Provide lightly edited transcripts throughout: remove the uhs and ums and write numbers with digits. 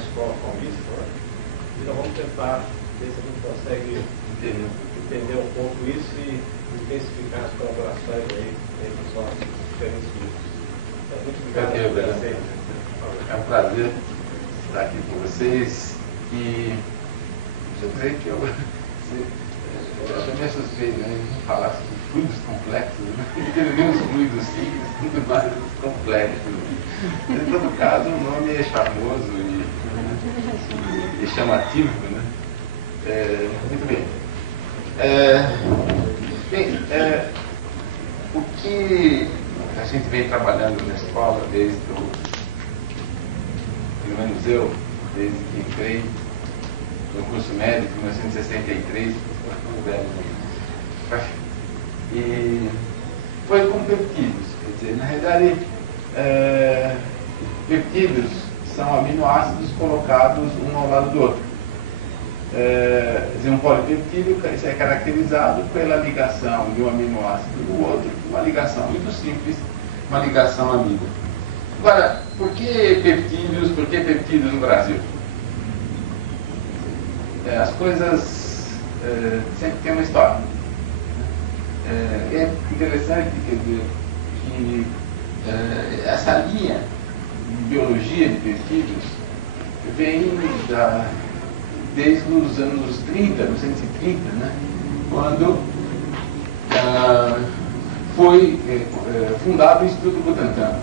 escola paulista, né? E nós vamos tentar ver se a gente consegue entender um pouco isso e intensificar as colaborações aí entre os nossos diferentes grupos. Então, muito obrigado pela presença. É um prazer estar aqui com vocês e deixa eu dizer que eu também suspeito, né? Vamos falar sobre fluidos complexos, né? Os fluidos simples, muito mais complexos. Em todo caso, o nome é charmoso e chamativo, né? Muito bem. O que a gente vem trabalhando na escola desde pelo menos eu, desde que entrei no curso médio em 1963, e foi com peptídeos. Quer dizer, na realidade, peptídeos são aminoácidos colocados um ao lado do outro. Um polipeptídeo é caracterizado pela ligação de um aminoácido no outro, uma ligação muito simples, uma ligação amiga. Agora, por que peptídeos no Brasil? As coisas sempre têm uma história. É interessante, quer dizer, que essa linha de biologia de peptídeos vem desde os anos 30, 1930, né, quando foi fundado o Instituto Butantan.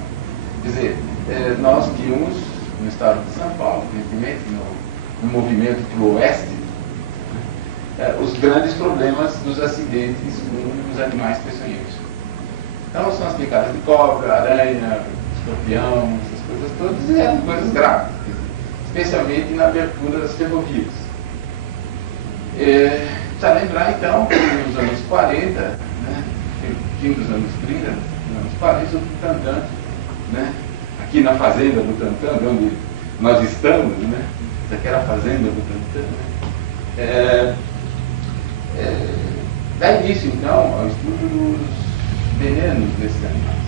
Quer dizer, nós tínhamos no estado de São Paulo, evidentemente, no movimento para o oeste, os grandes problemas dos acidentes com os animais peçonheiros. Então são as picadas de cobra, aranha, escorpião, essas coisas todas, e eram coisas graves, especialmente na abertura das ferrovias. Precisa lembrar então que nos anos 40, né, fim dos anos 30, nos anos 40, o Butantan, né, aqui na fazenda Butantan, onde nós estamos, né, essa aqui era a fazenda Butantan, né, dá início então ao estudo dos venenos desses animais.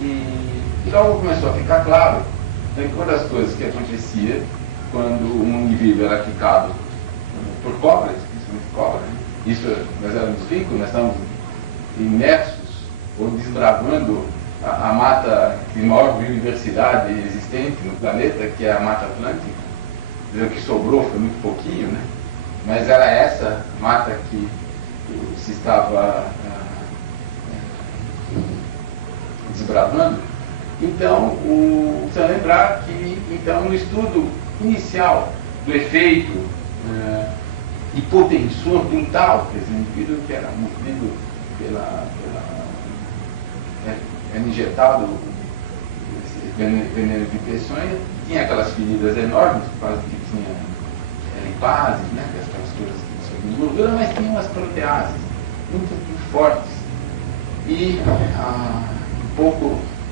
E logo começou a ficar claro, né, que uma das coisas que acontecia quando um indivíduo era picado por cobras, principalmente cobra, né? Isso, nós éramos ricos, nós estávamos imersos ou desbravando a mata de maior biodiversidade existente no planeta, que é a Mata Atlântica. O que sobrou foi muito pouquinho, né? Mas era essa mata que se estava desbravando. Então, precisa lembrar que então, no estudo inicial do efeito hipotensor ambiental, quer dizer, o indivíduo que era movido era injetado esse veneno de peçonha, tinha aquelas feridas enormes, por causa que tinha lipases, né, aquelas coisas que dissolvem gordura, mas tinha umas proteases muito fortes. E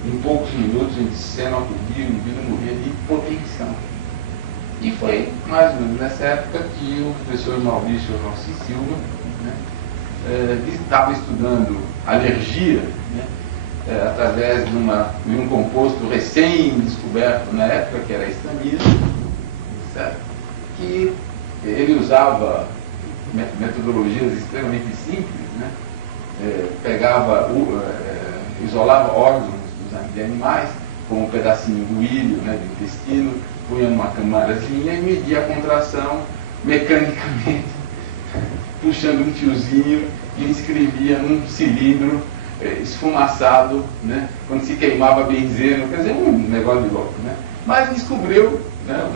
em poucos minutos, em cenotopia, o indivíduo morria de hipotensão. E foi mais ou menos nessa época que o professor Maurício Rossi Silva, né, estava estudando alergia, né, através de um composto recém-descoberto na época, que era a histamina, certo? Que ele usava metodologias extremamente simples, né? Isolava órgãos de animais, com um pedacinho do ilho, né, do intestino, punha numa camarazinha e media a contração mecanicamente, puxando um fiozinho e escrevia num cilindro esfumaçado, né, quando se queimava benzeno, quer dizer, um negócio de louco, né? Mas descobriu, né, o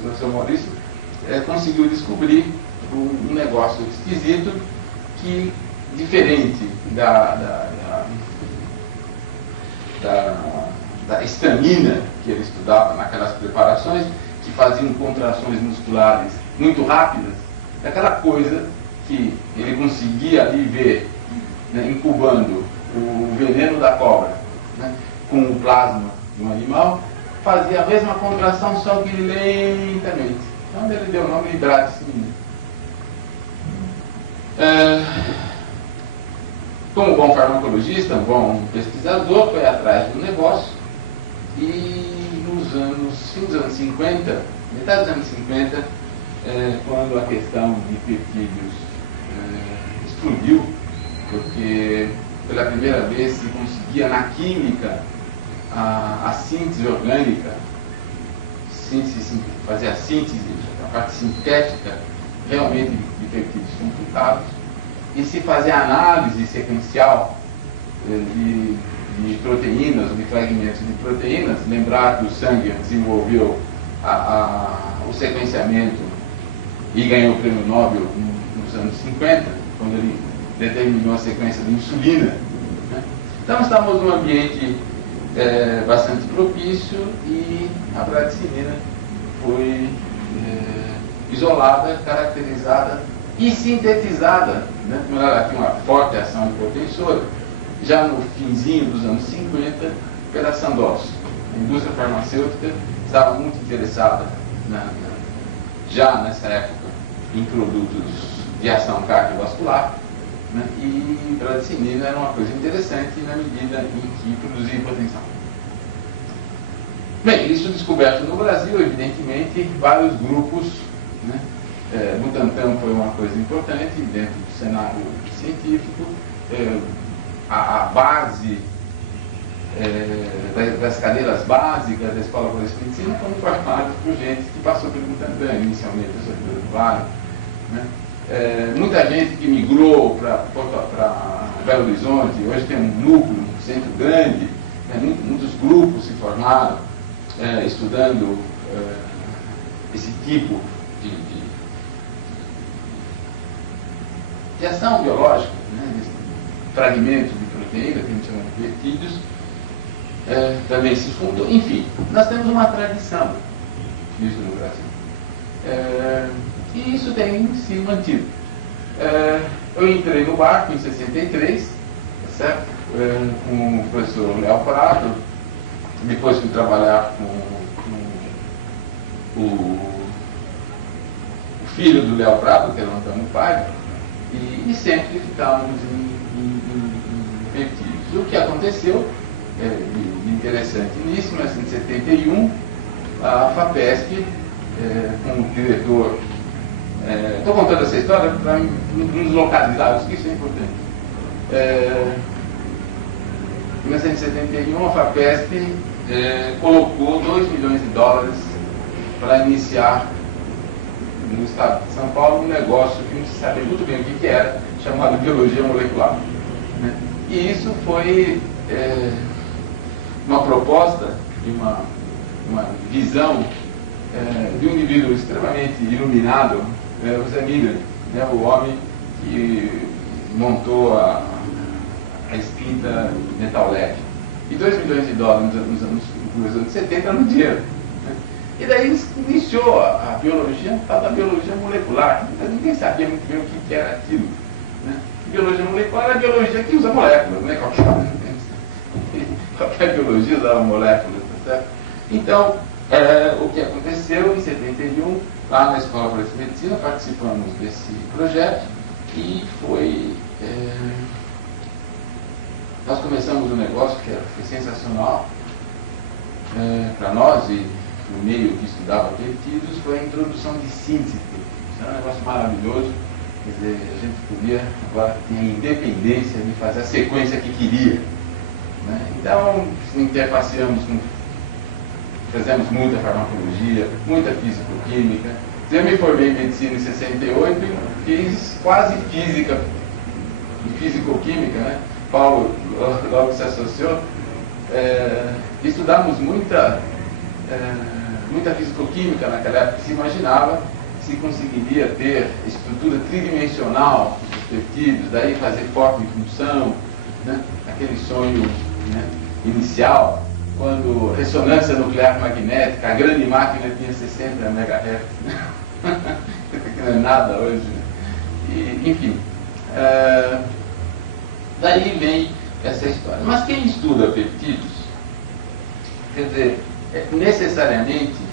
professor Maurício, conseguiu descobrir um negócio esquisito que, diferente da histamina que ele estudava naquelas preparações, que faziam contrações musculares muito rápidas, daquela coisa que ele conseguia ali ver, né, incubando o veneno da cobra, né, com o plasma de um animal, fazia a mesma contração, só que lentamente. Então ele deu o nome de bradicina. Como bom farmacologista, um bom pesquisador, foi atrás do negócio e fim dos anos 50, metade dos anos 50, quando a questão de peptídeos explodiu, porque pela primeira vez se conseguia na química a síntese orgânica, fazer a síntese, a parte sintética realmente de peptídeos complicados, e se fazer a análise sequencial de proteínas, de fragmentos de proteínas. Lembrar que o Sanger desenvolveu o sequenciamento e ganhou o prêmio Nobel nos anos 50, quando ele determinou a sequência de insulina, né? Então estamos num ambiente bastante propício, e a bradicinina foi isolada, caracterizada e sintetizada, né? Ela tinha uma forte ação hipotensora, já no finzinho dos anos 50, pela Sandoz. A indústria farmacêutica estava muito interessada, já nessa época, em produtos de ação cardiovascular, né? E bradicinina era uma coisa interessante na medida em que produzia hipotensão. Bem, isso descoberto no Brasil, evidentemente, vários grupos, né? Butantan foi uma coisa importante dentro do cenário científico. A base das cadeiras básicas da Escola Paulista de Medicina foram formadas por gente que passou pelo Butantan, inicialmente o Sr. Vale, né? Muita gente que migrou para Belo Horizonte, hoje tem um núcleo, um centro grande, né? Muitos grupos se formaram estudando esse tipo de ação biológica, né? Fragmentos de proteína, que a gente chama de peptídeos, também se fundou. Enfim, nós temos uma tradição disso no Brasil. E isso tem se mantido. Eu entrei no barco em 63, tá certo? Com o professor Léo Prado. Depois fui trabalhar com o filho do Léo Prado, que era o Antônio Paiva, e sempre ficávamos em peptídeos. O que aconteceu de interessante nisso, em 1971, a FAPESP, com o diretor, estou contando essa história para nos localizar, acho que isso é importante. Em 1971, a FAPESP colocou $2 milhões para iniciar no estado de São Paulo um negócio que não se sabia muito bem o que era, chamado biologia molecular, né? E isso foi uma proposta e uma visão de um indivíduo extremamente iluminado, o Zé Miller, né? O homem que montou a extinta Metalec. E $2 milhões nos anos 70 no dinheiro. E daí iniciou a biologia, a tal da biologia molecular. Mas ninguém sabia muito bem o que era aquilo, né? Biologia molecular é a biologia que usa moléculas, né? Qualquer biologia usava moléculas, tá certo? Então, o que aconteceu em 71, lá na Escola Paulista de Medicina, participamos desse projeto e foi... nós começamos um negócio que foi sensacional para nós e no meio que estudava peptídeos, foi a introdução de síntese de peptídeos. Era um negócio maravilhoso. Quer dizer, a gente podia agora ter a independência de fazer a sequência que queria, né? Então, fizemos muita farmacologia, muita físico-química. Eu me formei em medicina em 68 e fiz quase física e físico-química, né? Paulo logo se associou. Estudamos muita físico-química naquela época. Se imaginava se conseguiria ter estrutura tridimensional dos peptídeos, daí fazer foco em função, né? Aquele sonho, né, inicial, quando ressonância nuclear magnética, a grande máquina tinha 60 MHz, que não é nada hoje, né? E, enfim, daí vem essa história. Mas quem estuda peptídeos, quer dizer, necessariamente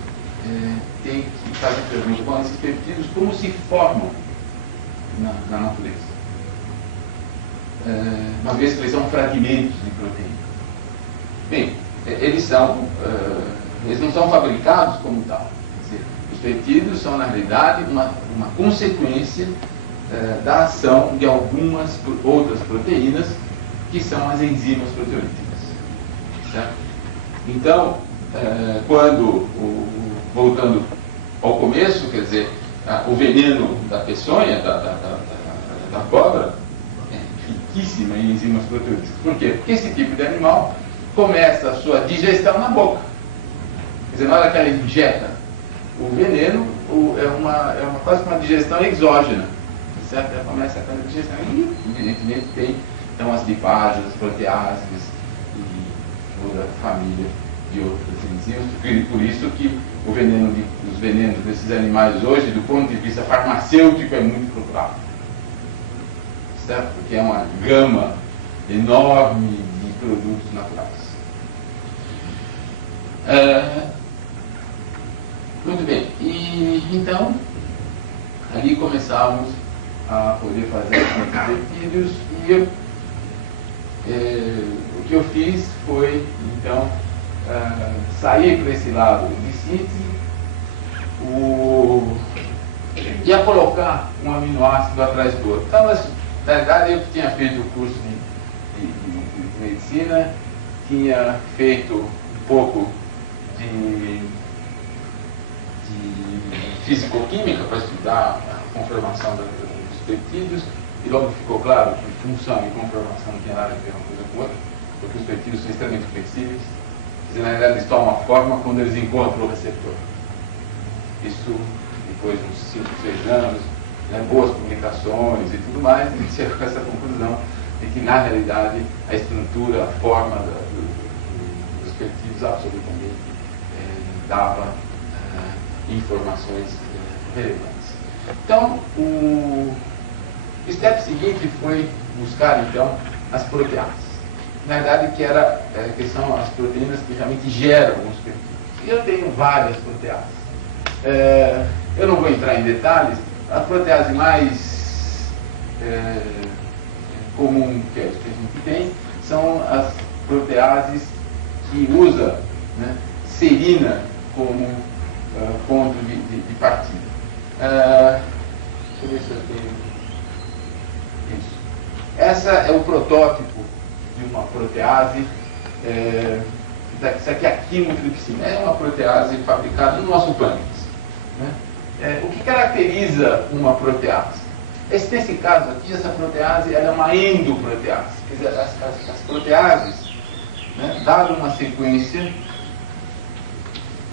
tem que fazer a pergunta: bom, esses peptídeos como se formam na natureza? Uma vez que eles são fragmentos de proteína. Bem, eles são eles não são fabricados como tal. Quer dizer, os peptídeos são, na realidade, uma consequência da ação de algumas outras proteínas, que são as enzimas proteolíticas. Certo? Então, voltando ao começo, quer dizer, o veneno da peçonha, da cobra, é riquíssima em enzimas proteolíticas. Por quê? Porque esse tipo de animal começa a sua digestão na boca. Quer dizer, na hora que ela injeta o veneno, é quase uma digestão exógena. Certo? Ela começa a digestão e, evidentemente, tem então, as lipáses, as proteases e toda a família de outras enzimas. Por isso que os venenos desses animais hoje, do ponto de vista farmacêutico, é muito procurado. Certo? Porque é uma gama enorme de produtos naturais. Muito bem. E então, ali começávamos a poder fazer os peptídeos e o que eu fiz foi, então, sair para esse lado de síntese e a colocar um aminoácido atrás do outro. Então, na verdade, eu tinha feito o curso de medicina, tinha feito um pouco de fisicoquímica para estudar a conformação dos peptídeos, e logo ficou claro que função e conformação não tinha nada a ver uma coisa com outra, porque os peptídeos são extremamente flexíveis. Quer dizer, na verdade, eles tomam forma quando eles encontram o receptor. Isso, depois de uns 5, 6 anos, boas publicações e tudo mais, a gente chegou a essa conclusão de que, na realidade, a estrutura, a forma dos peptídeos absolutamente dava informações relevantes. Então, o step seguinte foi buscar, então, as proteases. Na verdade, que são as proteínas que realmente geram os peptídeos. E eu tenho várias proteases. Eu não vou entrar em detalhes. A protease mais comum que a gente tem são as proteases que usa, né, serina como ponto de partida. Deixa eu ver se eu tenho isso. Essa é o protótipo de uma protease. Isso aqui é a quimotripsina. É uma protease fabricada no nosso pâncreas. Né? O que caracteriza uma protease? Nesse caso aqui, essa protease ela é uma endoprotease. Quer dizer, as proteases, né, dada uma sequência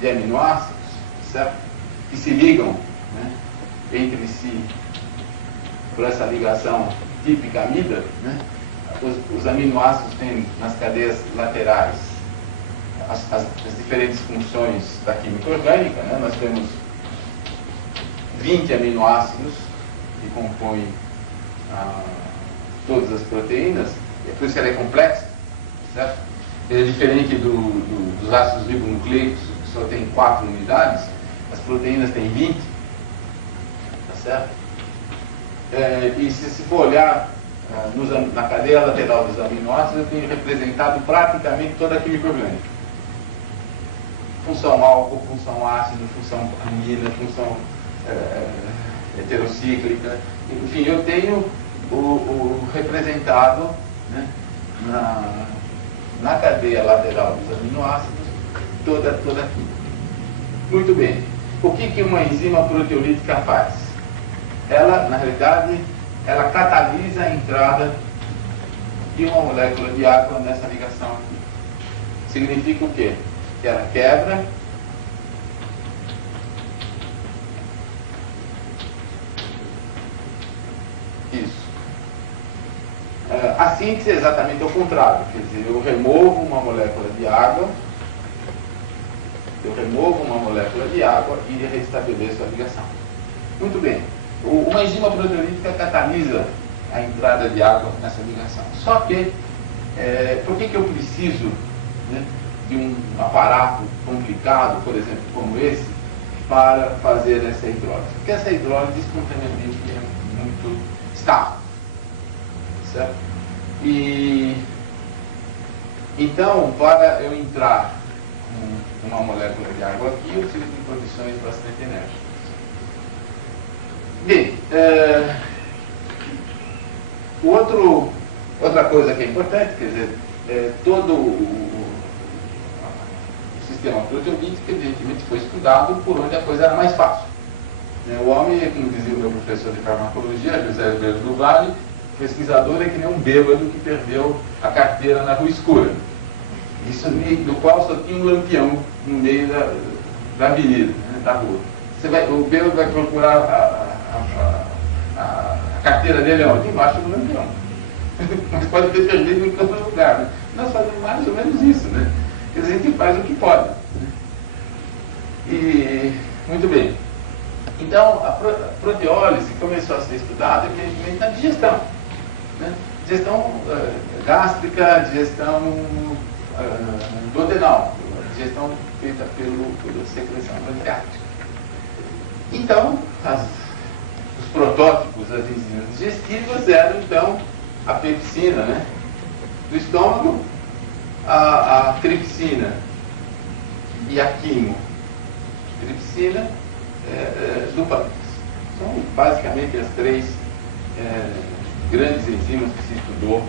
de aminoácidos, certo? Que se ligam, né, entre si por essa ligação típica amida, né? Os aminoácidos têm nas cadeias laterais as diferentes funções da química orgânica, né? Nós temos 20 aminoácidos que compõem todas as proteínas, é por isso que ela é complexa, certo? É diferente dos ácidos ribonucleicos, que só tem 4 unidades, as proteínas têm 20, tá certo? E se for olhar na cadeia lateral dos aminoácidos, eu tenho representado praticamente toda a química orgânica. Função álcool, função ácido, função amina, função heterocíclica. Enfim, eu tenho o representado, né, na cadeia lateral dos aminoácidos toda a química. Muito bem. O que uma enzima proteolítica faz? Ela, na realidade, ela catalisa a entrada de uma molécula de água nessa ligação aqui. Significa o quê? Que ela quebra isso. A síntese é exatamente ao contrário. Quer dizer, eu removo uma molécula de água e restabeleço a ligação. Muito bem. Uma enzima proteolítica catalisa a entrada de água nessa ligação. Só que, por que eu preciso, né, de um aparato complicado, por exemplo, como esse, para fazer essa hidrólise? Porque essa hidrólise espontaneamente é muito estável. Certo? E então, para eu entrar uma molécula de água aqui, eu preciso de condições bastante enérgicas. Bem, outra coisa que é importante, quer dizer, todo o sistema proteolítico, evidentemente, foi estudado por onde a coisa era mais fácil. O homem, como dizia o meu professor de farmacologia, José Ribeiro do Vale, pesquisador é que nem um bêbado que perdeu a carteira na rua escura. Isso do qual só tinha um lampião no meio da avenida, né, da rua. O bêbado vai procurar a carteira dele onde? Embaixo do lampião. Mas pode ter perdido em qualquer lugar. Né? Nós fazemos mais ou menos isso, né? Quer dizer, a gente faz o que pode. Né? E, muito bem. Então, a proteólise começou a ser estudada, evidentemente, na digestão. Né? Digestão gástrica, digestão duodenal, digestão feita pela secreção pancreática. Então, os protótipos das enzimas digestivas eram, então, a pepsina, né, do estômago, a tripsina e a quimotripsina do pâncreas. São basicamente as três grandes enzimas que se estudou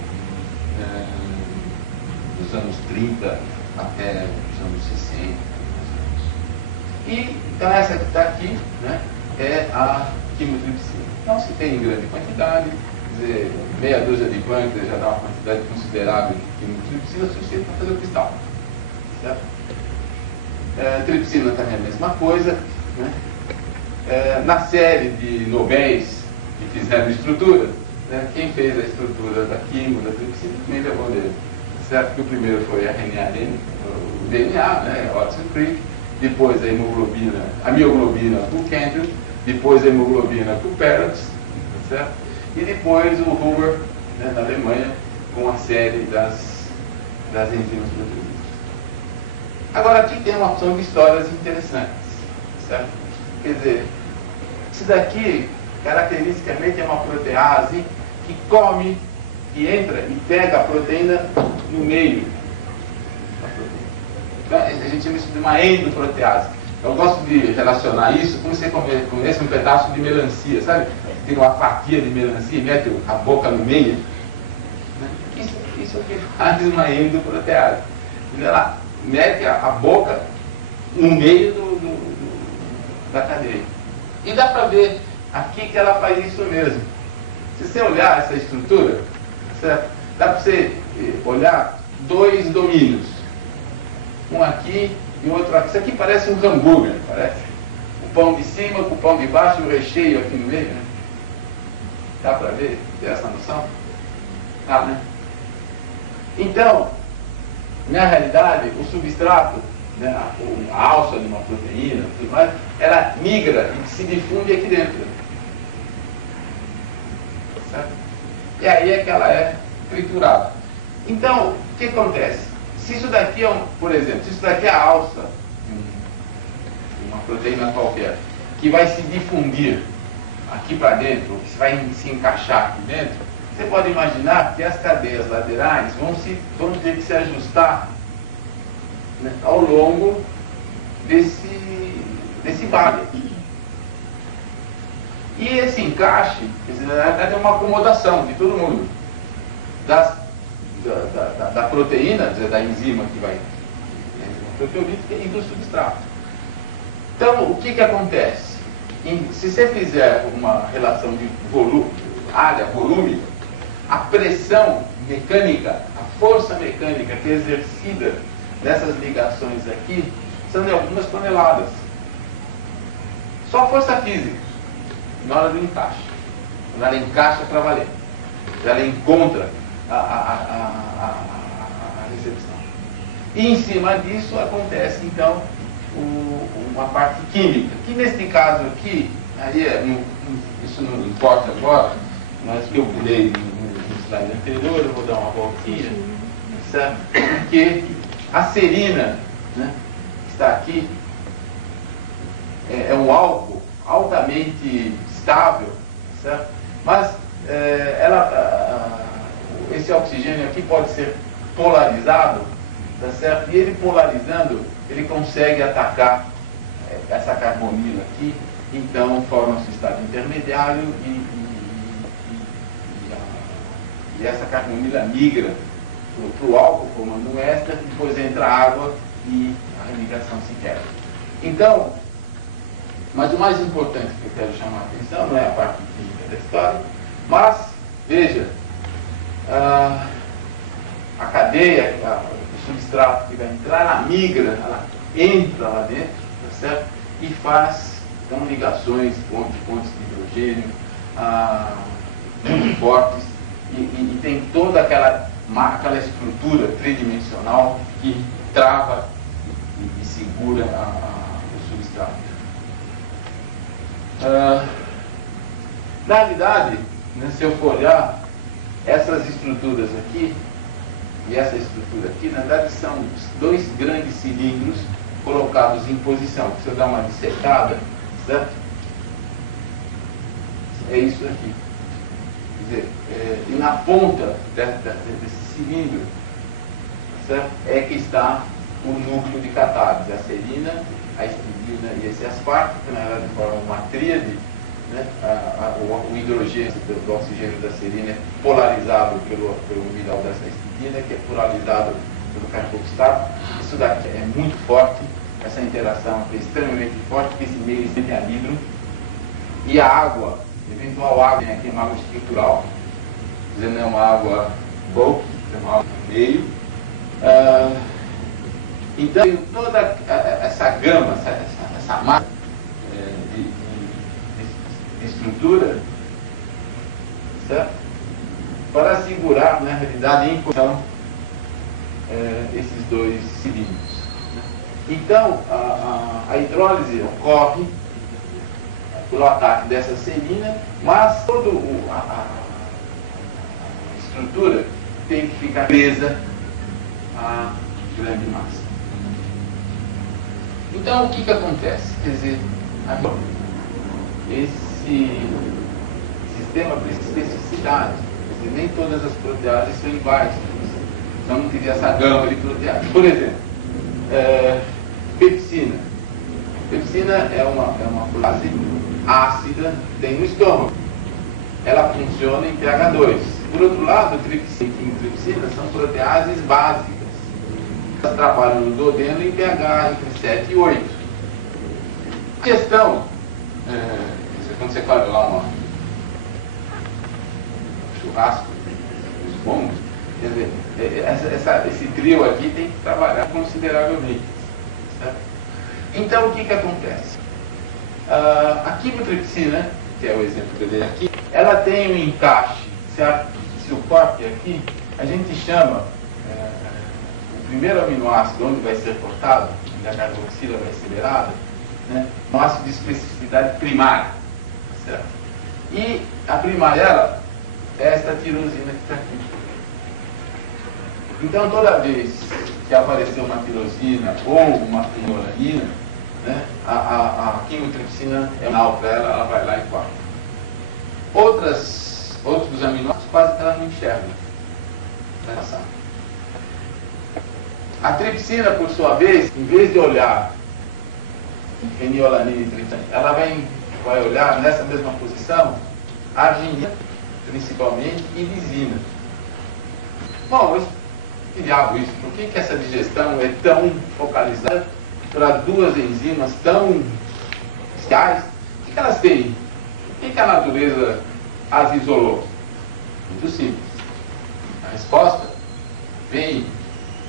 dos anos 30 até os anos 60. E então essa que está aqui, né, é a quimotripsina. Então se tem em grande quantidade, quer dizer, meia dúzia de pâncreas já dá uma quantidade considerável de quimotripsina suficiente para fazer o cristal. Certo? Tripsina também é a mesma coisa. Né? Na série de Nobéis que fizeram estrutura, né, quem fez a estrutura da quimo, da tripsina, também levou dele. Certo que o primeiro foi RNA, o DNA, né, Watson Crick, depois a mioglobina por Kendrick, depois a hemoglobina por Perotz, certo? E depois o Huber, né, na Alemanha, com a série das enzimas proteolíticas. Agora aqui tem uma opção de histórias interessantes, certo? Quer dizer, isso daqui, caracteristicamente, é uma protease que come, que entra e pega a proteína no meio da proteína. Então, a gente chama isso de uma endoprotease. Eu gosto de relacionar isso como você conhece um pedaço de melancia, sabe? Tem uma fatia de melancia e mete a boca no meio. Isso é o que faz uma endoprotease. Ela mete a boca no meio da cadeia. E dá para ver aqui que ela faz isso mesmo. Se você olhar essa estrutura, certo? Dá para você olhar dois domínios. Um aqui e outro aqui. Isso aqui parece um hambúrguer, parece. O pão de cima com o pão de baixo e o recheio aqui no meio. Né? Dá para ver? Ter essa noção? Tá, né? Então, na realidade, o substrato, né, a alça de uma proteína, tudo mais, ela migra e se difunde aqui dentro. Certo? E aí é que ela é triturada. Então, o que acontece? Se isso daqui é por exemplo, se isso daqui é a alça de uma proteína qualquer, que vai se difundir aqui para dentro, que vai se encaixar aqui dentro, você pode imaginar que as cadeias laterais vão ter que se ajustar, né, ao longo desse vale. E esse encaixe, quer dizer, na verdade é uma acomodação de todo mundo, da proteína, quer dizer, da enzima que vai proteolítica e do substrato. Então, o que acontece? Se você fizer uma relação de área-volume, a pressão mecânica, a força mecânica que é exercida nessas ligações aqui, são de algumas toneladas. Só força física, na hora do encaixe. Quando ela encaixa para valer. Ela encontra a recepção. E em cima disso acontece, então, uma parte química, que neste caso aqui, aí isso não importa agora, mas que eu pulei no slide anterior, eu vou dar uma voltinha, certo? Porque a serina, né, que está aqui, é um álcool altamente estável, certo? Mas esse oxigênio aqui pode ser polarizado, tá certo? E ele polarizando, ele consegue atacar essa carbonila aqui, então forma-se o estado intermediário e essa carbonila migra para o álcool formando um éster, depois entra a água e a migração se quebra. Então, mas o mais importante que eu quero chamar a atenção não é a parte química da história, mas, veja, a cadeia, o substrato que vai entrar, ela migra, ela entra lá dentro, tá certo? E faz, então, ligações, pontes de hidrogênio, muito fortes, e tem toda aquela estrutura tridimensional que trava e segura o substrato. Na realidade, né, se eu for olhar essas estruturas aqui e essa estrutura aqui, na verdade são dois grandes cilindros colocados em posição. Se eu dar uma dissecada, certo? É isso aqui. Quer dizer, e na ponta desse cilindro, certo? É que está o núcleo de catábase, a serina, a histidina e esse asparto, que na verdade formam uma tríade, né? O hidrogênio do oxigênio da serina é polarizado pelo mineral dessa histidina, que é polarizado pelo carboxilato. Isso daqui é muito forte, essa interação é extremamente forte, porque esse meio é anidro. E a água, eventual água, tem aqui uma água estrutural, dizendo é uma água bulk, é uma água no meio. Então, toda essa gama, essa massa de estrutura, certo? Para segurar, na realidade, em posição esses dois cilindros. Então, a hidrólise ocorre pelo ataque dessa serina, mas toda a estrutura tem que ficar presa à grande massa. Então, o que acontece? Quer dizer, esse sistema precisa de especificidade. Quer dizer, nem todas as proteases são iguais. Então, não teria essa gama de proteases. Por exemplo, pepsina. Pepsina é uma protease ácida que tem no estômago. Ela funciona em pH 2. Por outro lado, tripsina e tripsina são proteases básicas. Elas trabalham no duodeno em pH entre 7 e 8. A questão, quando você faz lá um churrasco, os bombos, quer dizer, esse trio aqui tem que trabalhar consideravelmente. Certo? Então, o que acontece? A quimotripsina, que é o exemplo que eu dei aqui, ela tem um encaixe, se o corte aqui, a gente chama o primeiro aminoácido onde vai ser cortado, onde a carboxila vai ser liberada, né, um ácido de especificidade primária, certo? E a primária é esta tirosina que está aqui. Então, toda vez que aparecer uma tirosina ou uma fenolanina, né, a quimotripsina é mal para ela, ela vai lá e corta. Outros aminoácidos quase que ela não enxerga. A tripsina, por sua vez, em vez de olhar em fenilalanina e tripsina, ela vai olhar nessa mesma posição arginina, principalmente, e lisina. Bom, mas que diabo isso? Por que essa digestão é tão focalizada para duas enzimas tão especiais? O que elas têm? Por que a natureza as isolou? Muito simples. A resposta vem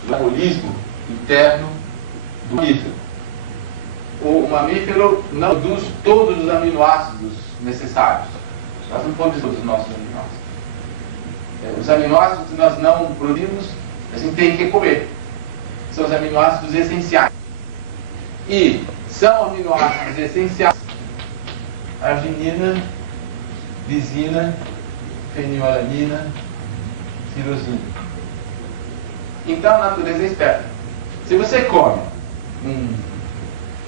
do metabolismo interno do mamífero. O mamífero não produz todos os aminoácidos necessários. Nós não produzimos todos os nossos aminoácidos. Os aminoácidos que nós não produzimos, a gente tem que comer. São os aminoácidos essenciais. E são aminoácidos essenciais: arginina, lisina, fenilalanina, tirosina. Então a natureza é esperta. Se você come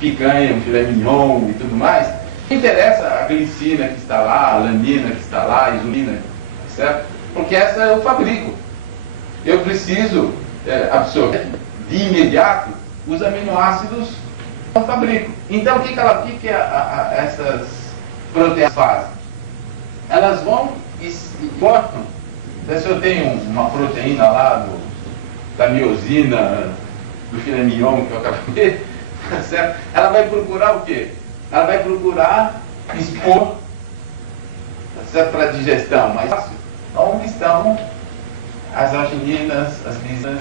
picanha, um filé mignon e tudo mais, não interessa a glicina que está lá, a alanina que está lá, a isolina, certo? Porque essa eu fabrico. Eu preciso absorver de imediato os aminoácidos eu fabrico. Então, o que essas proteínas fazem? Elas vão e cortam. Então, se eu tenho uma proteína lá da miosina, do filé mignon que eu acabei, tá certo? Ela vai procurar o quê? Ela vai procurar expor, tá certo? Para digestão mais fácil, onde estão as argininas, as lisinas,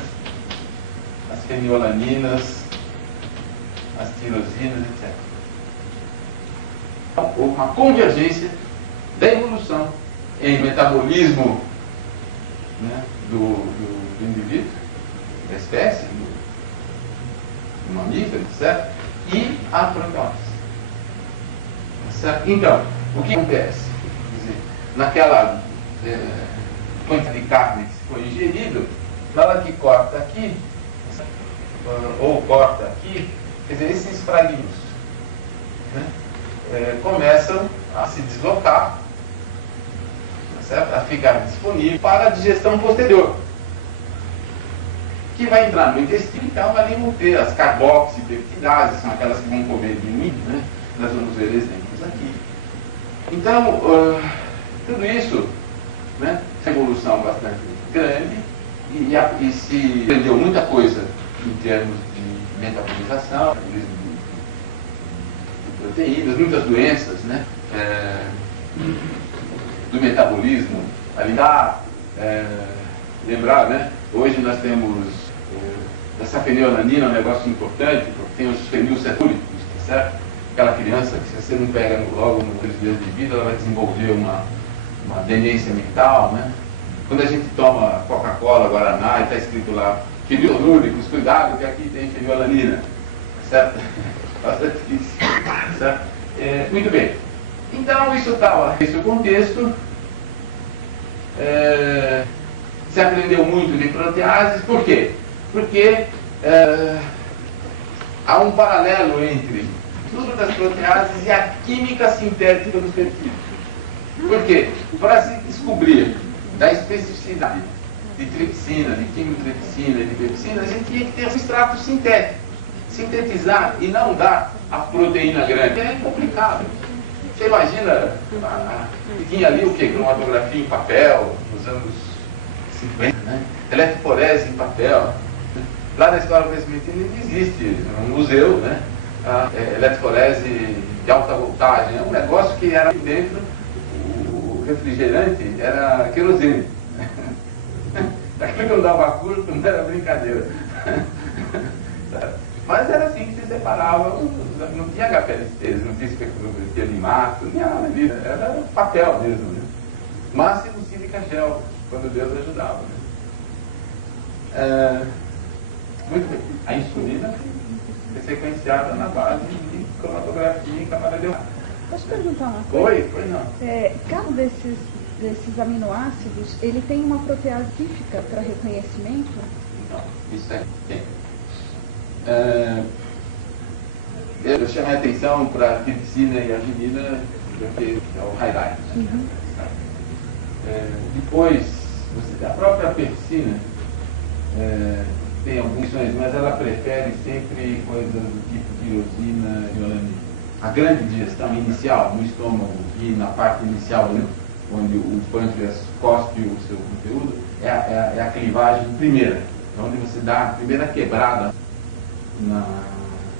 as fenilaninas, as tirosinas, etc. Então, houve uma convergência da evolução em metabolismo, né, do indivíduo, da espécie, do mamífero, certo? E a proteose. Certo? Então, o que acontece? Quer dizer, naquela quantidade de carne que foi ingerido, na hora que corta aqui, ou corta aqui, quer dizer, esses fragmentos, né, começam a se deslocar, certo? A ficar disponível para a digestão posterior, que vai entrar no intestino. Então ali vão ter as carboxipeptidases, são aquelas que vão comer de mim, né? Nós vamos ver exemplos aqui. Então, tudo isso, né, é uma evolução bastante grande e se aprendeu muita coisa em termos de metabolização, de proteínas, muitas doenças, né, do metabolismo alimentar. Lembrar, né, hoje nós temos essa fenilalanina, um negócio importante, porque tem os fenilcetúricos, tá certo? Aquela criança que, se você não pega logo nos 3 dias de vida, ela vai desenvolver uma demência mental, né? Quando a gente toma Coca-Cola, Guaraná, e está escrito lá feniluricos, cuidado que aqui tem fenilalanina, certo? Bastante difícil, certo? Muito bem. Então, isso estava nesse contexto. Se aprendeu muito de proteases. Por quê? Porque há um paralelo entre o estudo das proteases e a química sintética dos peptídeos. Por quê? Para se descobrir da especificidade de tripsina, de quimiotripsina e de pepsina, a gente tinha que ter substratos sintéticos. Sintetizar e não dar a proteína grande é complicado. Você imagina que tinha ali o quê? Cromatografia em papel, nos anos 50, né? Eletroforese em papel. Lá na Escola de Conhecimento existe um museu, né? Eletroforese de alta voltagem. É um negócio que era dentro, o refrigerante era querosene. Aquilo que não dava curto, não era brincadeira. Mas era assim que se separava, não tinha HPLCs, não tinha espectroscopia de mato, não tinha nada disso, era papel mesmo, né? Máximo sílica gel, quando Deus ajudava, né? Muito bem. A insulina é sequenciada na base de cromatografia em camada de ar. Posso perguntar uma coisa? Foi não. Cada desses aminoácidos, ele tem uma protease típica para reconhecimento? Não, isso tem. Eu chamei a atenção para a tripsina e a arginina, porque é o highlight. Uhum. Depois, a própria persina tem algumas funções, mas ela prefere sempre coisas do tipo tirosina e melanina. A grande digestão inicial no estômago e na parte inicial, né, onde o pâncreas cospe o seu conteúdo, é a clivagem primeira, onde você dá a primeira quebrada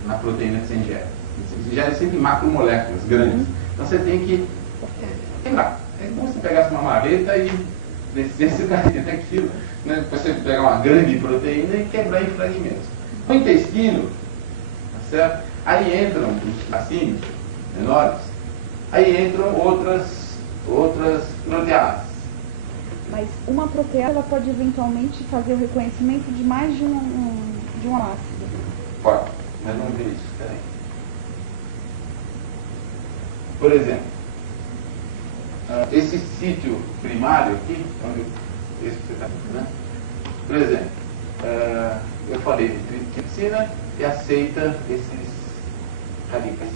na proteína que você ingere. Você ingere sempre macromoléculas grandes. Então você tem que quebrar. É como se pegasse uma marreta e descesse o carrinho daquilo, né? Você pegar uma grande proteína e quebrar em fragmentos. No intestino, tá certo? Aí entram os racíneos menores, aí entram outras proteases. Mas uma protease ela pode eventualmente fazer o reconhecimento de mais de um ácido? Pode, mas vamos ver isso, peraí. Por exemplo, esse sítio primário aqui, esse que você está vendo, né? Por exemplo, eu falei de tripsina e aceita esses radicais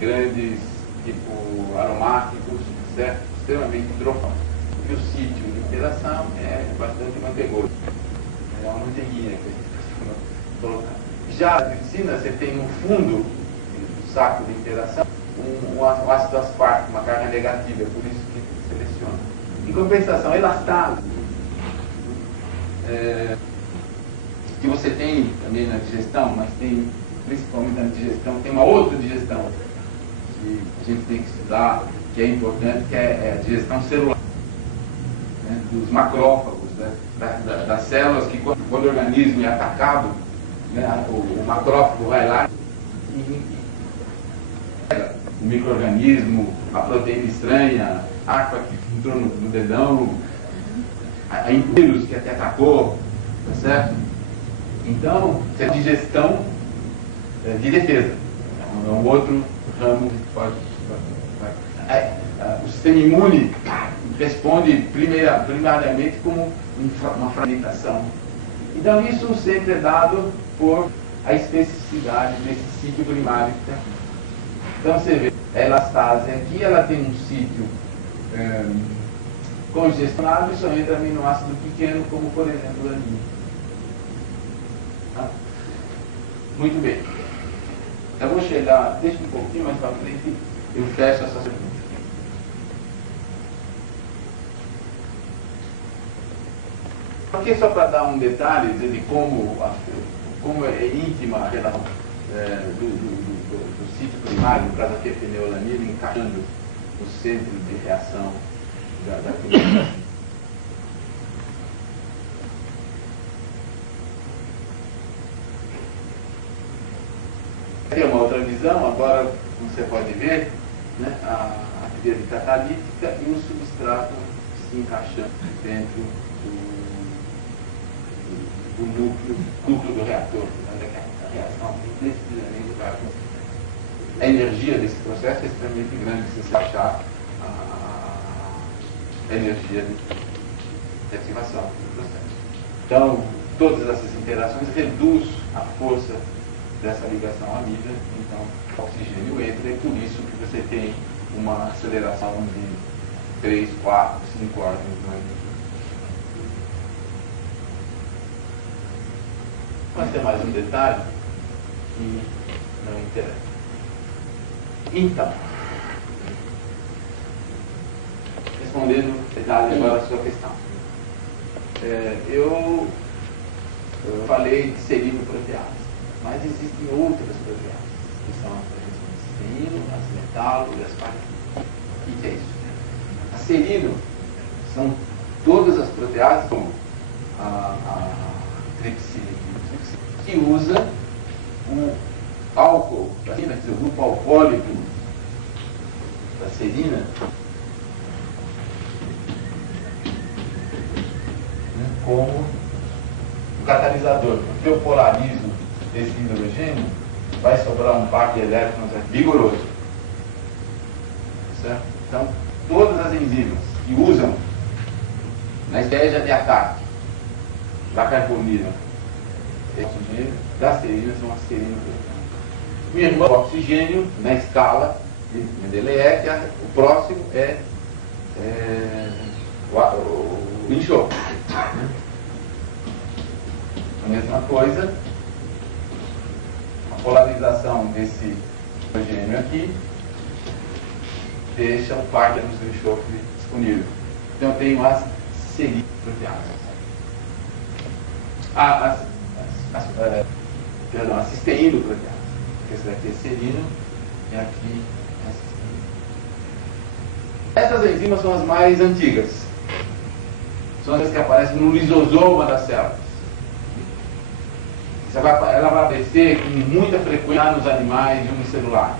grandes, tipo aromáticos, certo? Extremamente hidrofóbicos. E o sítio de interação é bastante mantegoso. É uma manteiguinha que a gente costuma colocar. Já na tripsina, você tem no fundo do saco de interação um ácido aspartico, uma carga negativa, é por isso que seleciona. Em compensação, a elastase, que você tem também na digestão, mas tem, principalmente na digestão, tem uma outra digestão que a gente tem que estudar, que é importante, que é a digestão celular, né, dos macrófagos, né, das células que quando o organismo é atacado, né, o macrófago vai lá e o micro-organismo, a proteína estranha, a água que entrou no dedão, a vírus que até atacou, tá certo? Então, é digestão de defesa. É um outro ramo que pode. O sistema imune responde primariamente como uma fragmentação. Então, isso sempre é dado por a especificidade desse sítio primário que tem aqui. Então, você vê, a elastase aqui, ela tem um sítio congestionado e só entra aminoácido pequeno, como por exemplo o alanina. Tá? Muito bem. Eu vou chegar, deixa um pouquinho mais para frente, eu fecho essa pergunta. Aqui só para dar um detalhe de como é íntima a relação do sítio primário, no caso aqui a fenilalanina, encaixando no centro de reação da química. Aqui é uma outra visão, agora como você pode ver, né, a atividade catalítica e o substrato se encaixando dentro do núcleo do reator. A reação precisamente vai acontecer. A energia desse processo é extremamente grande se você achar a energia de ativação do processo. Então, todas essas interações reduzem a força dessa ligação amida, então o oxigênio entra, e por isso que você tem uma aceleração de 3, 4, 5 ordens de magnitude. Mas tem mais um detalhe que não interessa. Então, respondendo detalhe agora a sua questão. Eu falei de serinoprotease, mas existem outras proteases, que são as serino, as metalo e as parquino. O que é isso? A serino são todas as proteases, como a tripsina, que usa o álcool, quer dizer, o grupo alcoólico da serina, como um catalisador. Porque eu polarizo esse hidrogênio, vai sobrar um par de elétrons vigoroso. Certo? Então, todas as enzimas que usam na estratégia de ataque da carbonila, oxigênio, da serina são as serinoproteases. Minha irmã, o oxigênio, na escala de Mendeleev, o próximo é o enxofre. A mesma coisa, a polarização desse hidrogênio aqui deixa o par de átomos do enxofre disponível. Então eu tenho as serinoproteases. As cisteínoproteases. Esse daqui é serino e aqui é cisteína. Essas enzimas são as mais antigas. São as que aparecem no lisosoma das células. Ela vai aparecer com muita frequência nos animais unicelulares.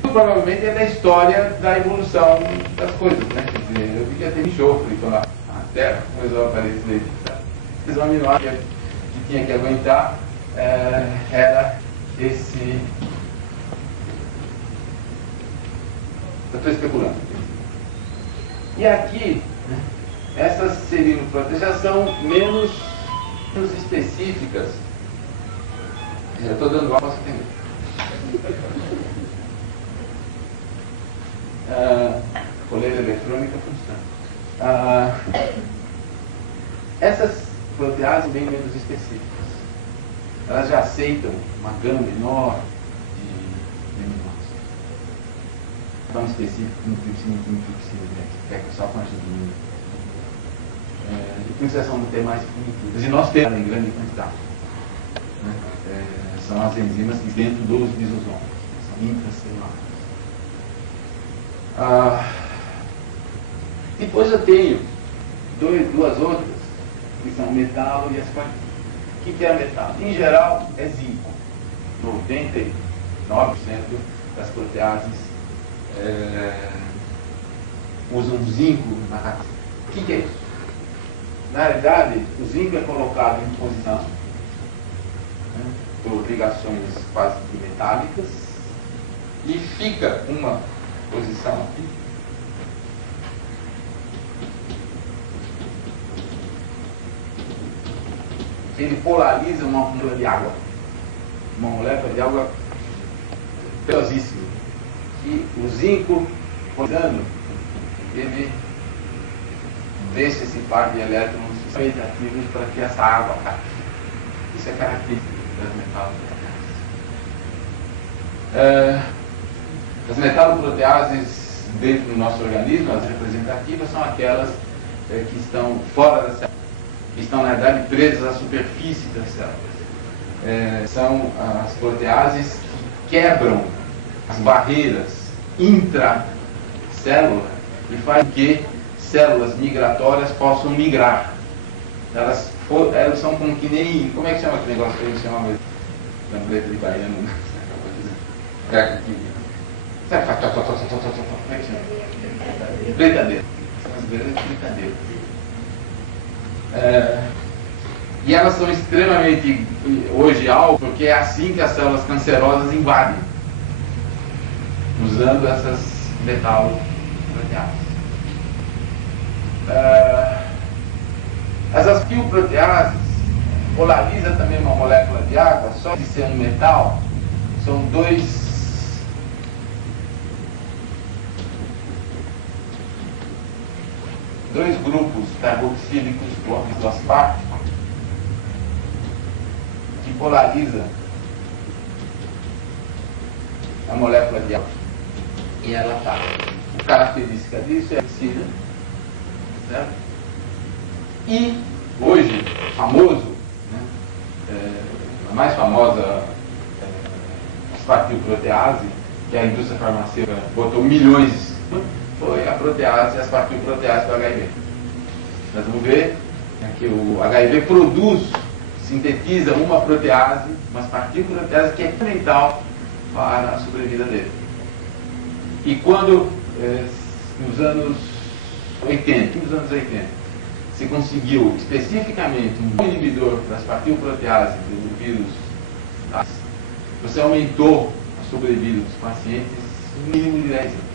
Provavelmente é da história da evolução das coisas, né? Quer dizer, eu devia ter enxofre quando a Terra começou a aparecer. Esses aminoácidos que tinha que aguentar era esse. Eu estou especulando. E aqui, essas serinoproteases já são menos específicas. Eu estou dando aula, posso entender. Coleira eletrônica funciona. Essas proteases bem menos específicas. elas já aceitam uma gama enorme de aminoácidos. Tão específico, como tripsina, que é só a quantidade de aminoácidos. E por isso elas vão ter mais primitivas. E nós temos em grande quantidade. Né? São as enzimas dentro dos lisosomos, são intracelulares. Depois eu tenho duas outras, que são metalo e aspartame. O que é metalo? Em geral é zinco. 99% das proteases usam zinco na cadeia. O que é isso? Na realidade, o zinco é colocado em posição, né, por ligações quase metálicas, e fica uma posição aqui. Ele polariza uma molécula de água. Uma molécula de água perigosíssima. E o zinco, polarizando, ele deixa esse par de elétrons ativos para que essa água caia. Isso é característico das metaloproteases. As metaloproteases dentro do nosso organismo, as representativas, são aquelas que estão fora da célula, que estão, na verdade, presas à superfície das células. São as proteases que quebram as barreiras intracélula e fazem com que células migratórias possam migrar. Elas são como que nem... Como é que chama aquele negócio que a gente chama mesmo? Lambreta de baiano, né? Como é que chama? Britadeira. São as britadeiras. E elas são extremamente, hoje, alvo, porque é assim que as células cancerosas invadem, usando essas metaloproteases. As asfilproteases polarizam também uma molécula de água, só de ser um metal, são dois grupos carboxílicos do asparto que polariza a molécula de água. E ela está. A característica disso é a oxida, certo? E hoje, famoso, né, a mais famosa aspartilprotease, que a indústria farmacêutica botou milhões, foi a protease, a aspartilprotease do HIV. Nós vamos ver que o HIV sintetiza uma protease, uma aspartilprotease que é fundamental para a sobrevida dele. E quando, nos anos 80, se conseguiu especificamente um bom inibidor da aspartilprotease do vírus, você aumentou a sobrevida dos pacientes no mínimo de 10 anos.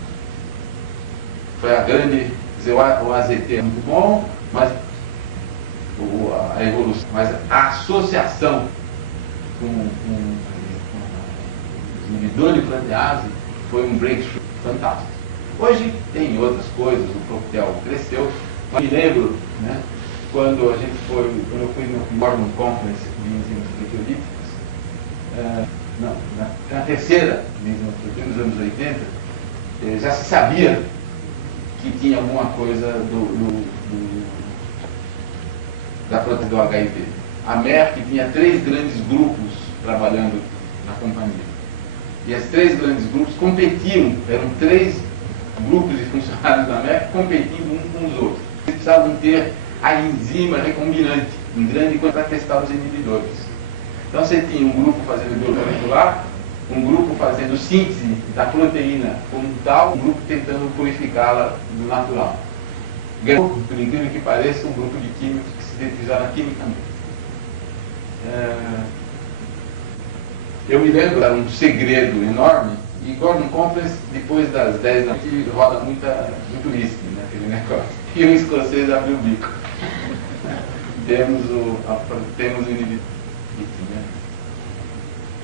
Foi a grande, o AZT é muito bom, mas a evolução, mas a associação com os inibidores de protease foi um breakthrough fantástico. Hoje tem outras coisas, o coquetel cresceu, mas me lembro, né, quando eu fui no Mormon Conference de enzimas proteolíticas, na terceira de enzimas proteolíticas, nos anos 80, já se sabia que tinha alguma coisa da proteína do HIV. A Merck tinha 3 grandes grupos trabalhando na companhia. E esses 3 grandes grupos competiam, eram 3 grupos de funcionários da Merck competindo uns com os outros. Eles precisavam ter a enzima recombinante em grande quantidade para testar os inibidores. Então você tinha um grupo fazendo biomolecular, um grupo fazendo síntese da proteína como tal, um grupo tentando purificá-la do natural. Por incrível que pareça, um grupo de químicos que se sintetizaram quimicamente. Eu me lembro, era um segredo enorme, e Gordon Conference, depois das 10 da noite, roda muito whisky, né, aquele negócio. E o escocês abriu o bico. Temos o inibidor. Né?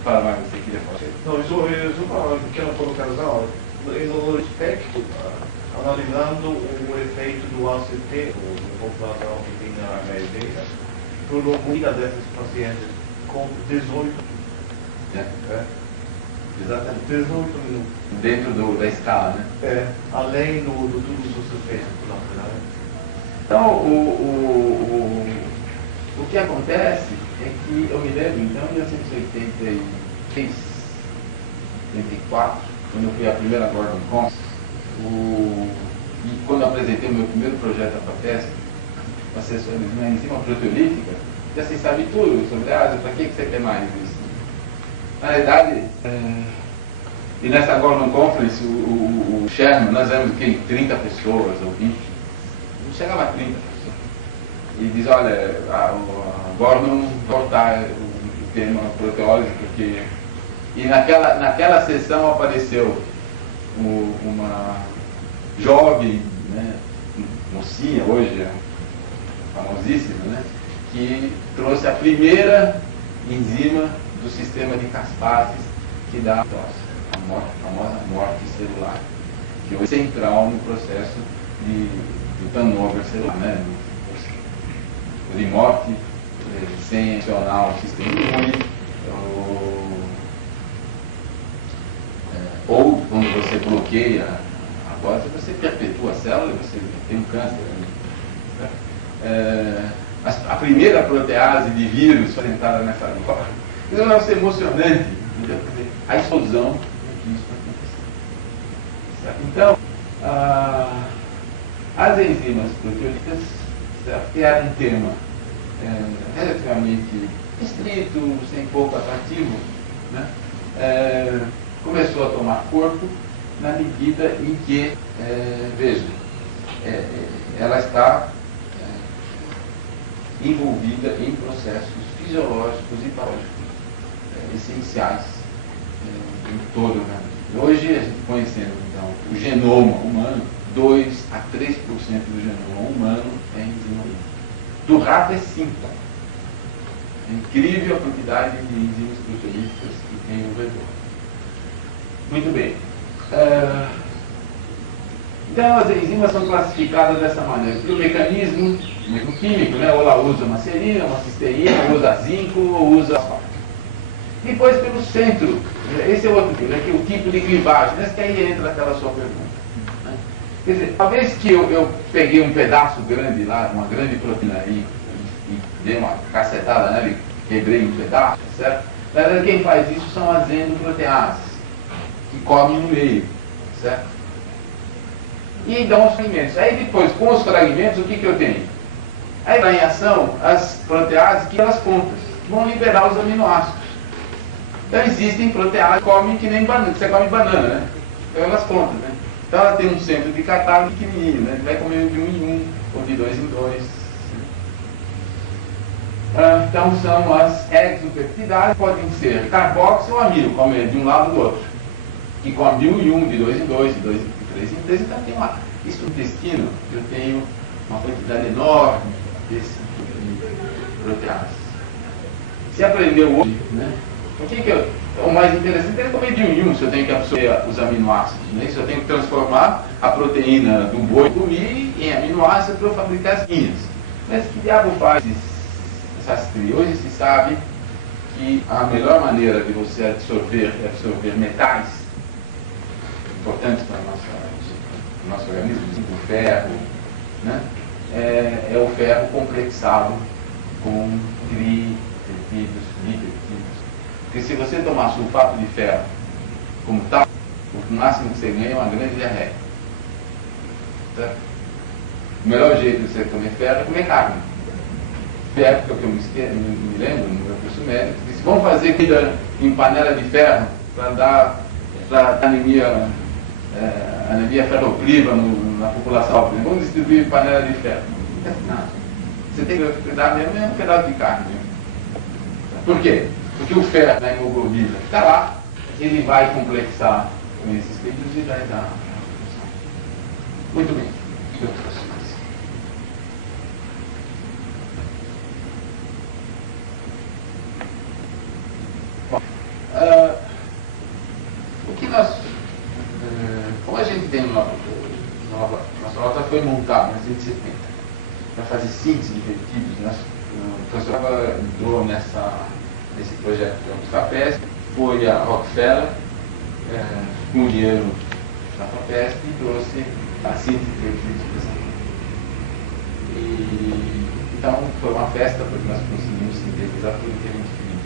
Fala mais, você queria falar. Não, eu só uma pequena colocação. No aspecto, analisando o efeito do ACT, na população que tem HIV, por muitas dessas pacientes com 18. Exatamente. 18 minutos. Dentro da escala, né? Além do tudo que você fez lá, né? Então, o que acontece é que eu me lembro, então, em 1983, 84, quando eu fui a primeira Gordon Conference, e quando eu apresentei o meu primeiro projeto da FAPESP, assessores de uma enzima proteolítica, já se sabe tudo sobre para que você quer mais isso? Na verdade, e nessa Gordon Conference, o Sherman, nós éramos 30 pessoas ou 20, não chegava a 30 pessoas. E diz, olha, agora não voltar o tema proteólise, porque... E naquela sessão apareceu uma jovem, né, mocinha, hoje famosíssima, né, que trouxe a primeira enzima do sistema de Caspases que dá a famosa morte celular, que é central no processo do turnover celular, né? De morte sem acionar o sistema imune, ou quando você bloqueia a base, você perpetua a célula e você tem um câncer. Né? A primeira protease de vírus foi tentada nessa agora. Isso é um negócio emocionante, a explosão que isso aconteceu. Então, as enzimas proteolíticas, que era um tema relativamente restrito, sem pouco atrativo, né? Começou a tomar corpo na medida em que, veja, ela está envolvida em processos fisiológicos e patológicos essenciais em todo o organismo. Hoje, a gente conhecendo então, o genoma humano, 2 a 3% do genoma humano é enzima livre. Do rato é 5%. É incrível a quantidade de enzimas proteolíticas que tem ao redor. Muito bem. Então, as enzimas são classificadas dessa maneira. Pelo mecanismo químico, né? Ou ela usa uma serina, uma cisteína, ou usa zinco, ou usa asfalto. Depois, pelo centro, esse é outro tipo, né? Que é o tipo de clivagem. Nesse que aí entra aquela sua pergunta. Né? Quer dizer, talvez que eu peguei um pedaço grande lá, uma grande proteína aí, e dei uma cacetada nela e quebrei um pedaço, certo? Na verdade, quem faz isso são as endoproteases, que comem no meio, certo? E dão os fragmentos. Aí depois, com os fragmentos, o que eu tenho? Aí está em ação as proteases que elas pontas vão liberar os aminoácidos. Então existem proteases que comem que nem banana, você come banana, né? Então elas pontas, né? Então ela tem um centro de catálogo pequenininho, né? Vai comer de 1 em 1, ou de 2 em 2. Então são as exopeptidases, podem ser carboxo ou amilo, comer de um lado ou do outro. Que come de 1 em 1, de 2 em 2, de 2 em 3 em 3, então tem uma... Isso no intestino, eu tenho uma quantidade enorme desse tipo de proteases. Se aprendeu hoje, né? O mais interessante é comer de 1 em 1, se eu tenho que absorver os aminoácidos, né? Se eu tenho que transformar a proteína do boi que comi em aminoácidos para eu fabricar as linhas. Mas que diabo faz essas trias? Hoje se sabe que a melhor maneira de você absorver metais importantes para o nosso organismo, o ferro, né? É o ferro complexado com tripeptídeos, lipeptídeos. Porque se você tomar sulfato de ferro como tal, o máximo que você ganha é uma grande diarreia. Certo? O melhor jeito de você comer ferro é comer carne. Na época que eu me lembro, no meu curso médico, disse, vamos fazer comida em panela de ferro para dar anemia ferropriva na população. Vamos distribuir panela de ferro. Não. Você tem que dar mesmo um pedaço de carne. Por quê? Porque o ferro na hemoglobina está lá, ele vai complexar com esses peitos e vai dar. Muito bem. Bom, o que nós. Como a gente tem nossa nota foi montada em 1970 para fazer síntese de peptídeos, né? O professor entrou nessa nesse projeto da FAPESP, foi a Rockefeller, com o dinheiro da FAPESP, e trouxe a síntese de euclides. Então foi uma festa, porque nós conseguimos sintetizar tudo que a gente queria.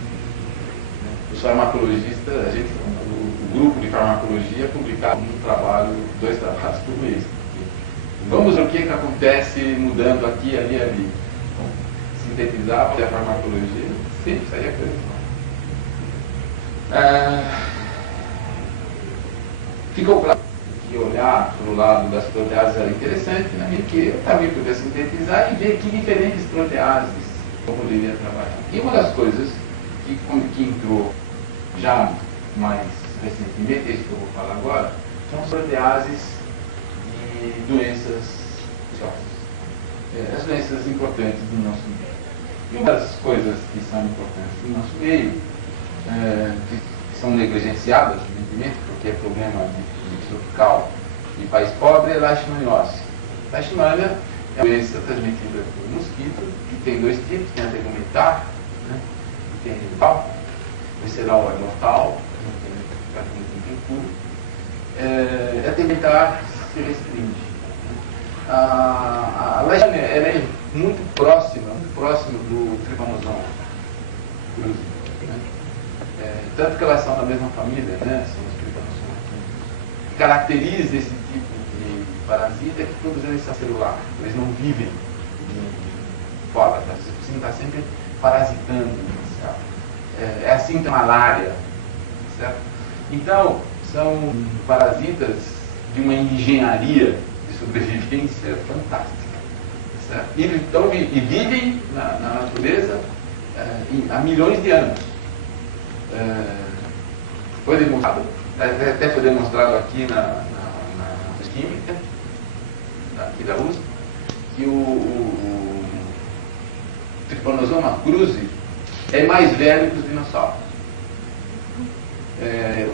Os farmacologistas, o grupo de farmacologia publicava um trabalho, 2 trabalhos por mês. Vamos ver o que acontece mudando aqui, ali e ali. Então, sintetizava a farmacologia, sempre saía coisa. Ficou claro que olhar para o lado das proteases era interessante, né? Porque eu também podia sintetizar e ver que diferentes proteases eu poderia trabalhar. E uma das coisas que entrou já mais recentemente, isso que eu vou falar agora, são as proteases de doenças as doenças importantes do nosso meio. E uma das coisas que são importantes do nosso meio, que são negligenciadas, evidentemente, porque é problema de tropical e país pobre, é a leishmaniose. A leishmania é uma doença transmitida por mosquito, que tem 2 tipos, tem a tegumentar, né, e tem a viral. O visceral é mortal, praticamente impuro. A tegumentar se restringe. A leishmania ela é muito próxima do tripanosoma cruzi, né? Tanto que elas são da mesma família, né? São os tripanosomas. O que caracteriza esse tipo de parasita é que produzem esse celular. Eles não vivem fora, você precisa estar sempre parasitando. Certo? É assim que a malária, certo? Então, são parasitas de uma engenharia de sobrevivência fantástica. Certo? E vivem na natureza há milhões de anos. Foi demonstrado, até foi demonstrado aqui na química, aqui da USP, que o Trypanosoma cruzi é mais velho que os dinossauros.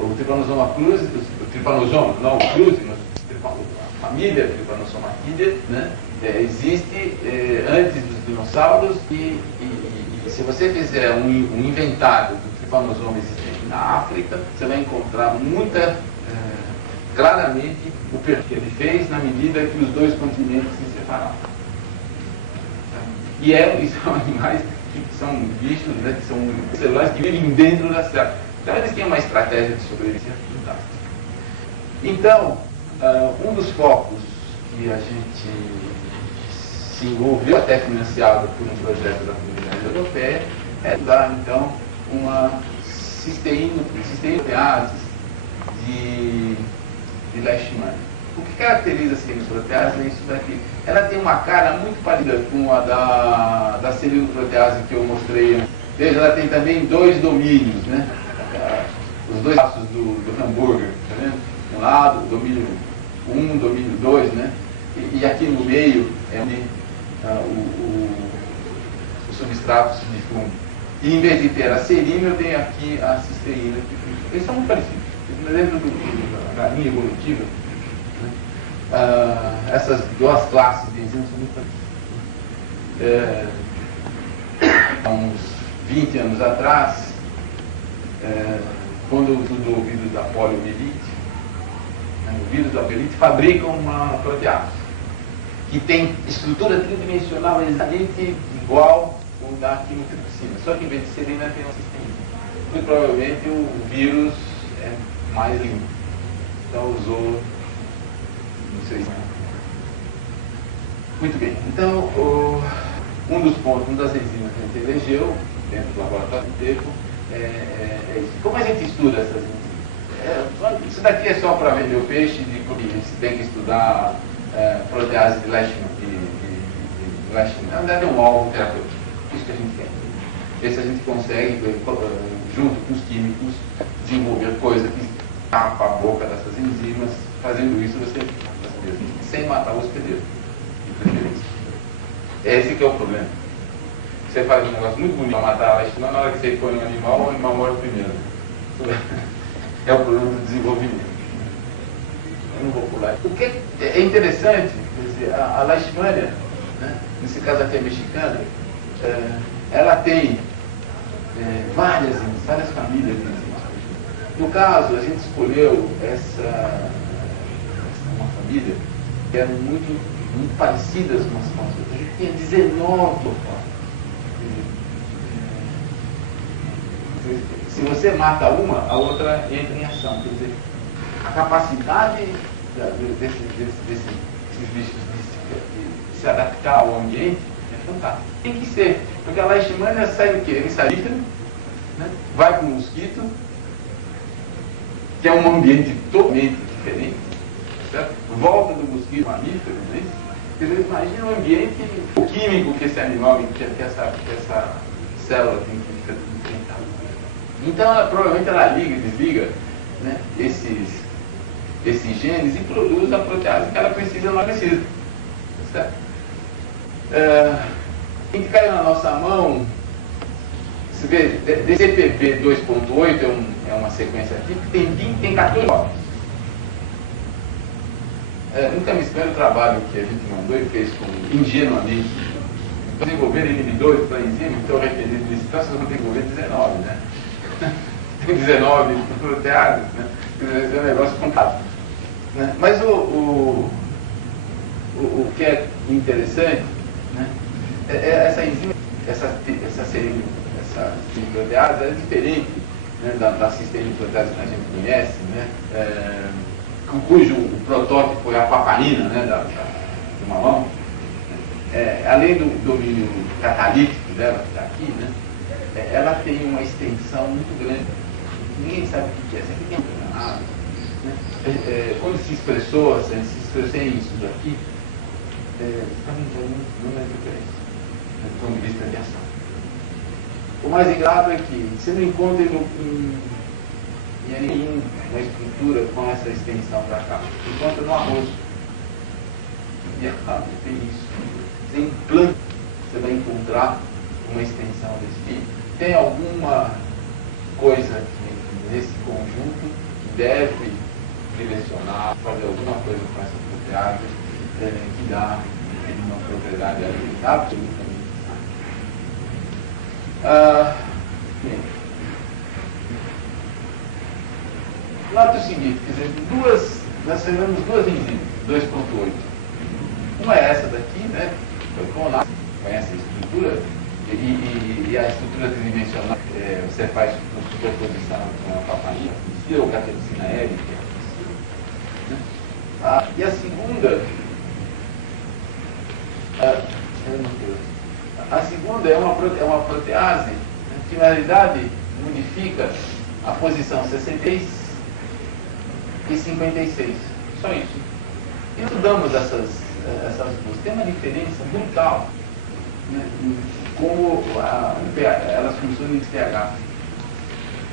O Trypanosoma cruzi, não o cruzi, a família Trypanosomachidae, né, existe antes dos dinossauros e se você fizer um inventário do Trypanosoma existente na África, você vai encontrar claramente o perfil que ele fez na medida que os 2 continentes se separavam. E são animais que são bichos, né, que são celulares que vivem dentro da célula. Então eles têm uma estratégia de sobrevivência fantástica. Então, um dos focos que a gente se envolveu, até financiado por um projeto da Comunidade Europeia, é dar então uma cisteínoprotease de leishmania. O que caracteriza a cisteínoprotease é isso daqui. Ela tem uma cara muito parecida com a da celulinoprotease que eu mostrei antes. Veja, ela tem também 2 domínios, né? Os 2 passos do hambúrguer, tá vendo? De um lado, domínio 1, domínio 2, né? E aqui no meio é onde o substrato se difunde. E em vez de ter a serina, eu tenho aqui a cisteína. Eles são muito parecidos. Dentro da linha evolutiva, né? Essas 2 classes de enzimas são muito parecidas. Há uns 20 anos atrás, quando eu estudou o vírus da poliomielite, o vírus da poliomielite fabrica uma protease que tem estrutura tridimensional exatamente igual ao da quimotripsina, só que em vez de serina tem uma cisteína. Muito provavelmente o vírus é mais limpo. Então usou, não sei. Muito bem. Então, um das enzimas que a gente elegeu dentro do laboratório inteiro é isso. Como a gente estuda essas enzimas? Isso daqui é só para vender o peixe, porque se tem que estudar protease de leishmania. Na verdade é um alvo terapêutico. Isso que a gente quer. Ver se a gente consegue, junto com os químicos, desenvolver coisa que tapa a boca dessas enzimas. Fazendo isso, você sem matar o hospedeiro, de preferência. Esse que é o problema. Você faz um negócio muito bonito para matar a leishmania, na hora que você põe um animal, o animal morre primeiro. É o problema do desenvolvimento. Eu não vou pular. O que é interessante, quer dizer, a leishmania, né, nesse caso aqui é mexicana, ela tem várias famílias de enzimas. No caso, a gente escolheu uma família que eram muito parecidas umas com as outras. A gente tinha 19 propostas. Se você mata uma, a outra entra em ação. Quer dizer, a capacidade desses bichos de se adaptar ao ambiente é fantástica. Tem que ser, porque a leishmania sai do quê? Ele sai líquido, né? Vai para o mosquito, que é um ambiente totalmente diferente, certo? Volta do mosquito mamífero, não é isso? Quer dizer, imagina o ambiente químico que esse animal, que essa célula tem que enfrentar. Então, provavelmente ela liga e desliga, né, esses genes e produz a protease que ela precisa ou não precisa. Certo? A gente caiu na nossa mão, você vê, DCPP 2.8 é uma sequência aqui que tem 14 cópias. Nunca me espero o trabalho que a gente mandou e fez ingenuamente. Desenvolver inibidores para enzima, então arrependido disso, então vocês vão desenvolver 19, né? Tem 19 proteases, né? É um negócio fantástico. Né? Mas o que é interessante, né? Essa enzima, essa protease é diferente, né, da sistema de protease que a gente conhece, né? Cujo o protótipo é a papaina, né, do mamão. Além do domínio catalítico dela, que está aqui, né, ela tem uma extensão muito grande. Ninguém sabe o que é. Essa aqui tem nada. Né? Quando se expressou sem isso daqui, não é diferença, do ponto de vista de ação. O mais engraçado é que você não encontra em uma estrutura com essa extensão para cá. Encontra no arroz. E tem isso. Você implanta, você vai encontrar uma extensão desse tipo. Tem alguma coisa nesse conjunto que deve direcionar, fazer alguma coisa com essa propriedade que dá uma propriedade alimentar absolutamente. Nota o seguinte, quer dizer, nós tivemos duas enzimas, 2.8. Uma é essa daqui, né? Conhece a estrutura, e a estrutura tridimensional você faz uma superposição com a papaina, ou catepsina érica. Né? E a segunda, é uma protease, né, que na realidade modifica a posição 66 e 56. Só isso. E estudamos essas duas. Tem uma diferença brutal, né, como elas funcionam em pH.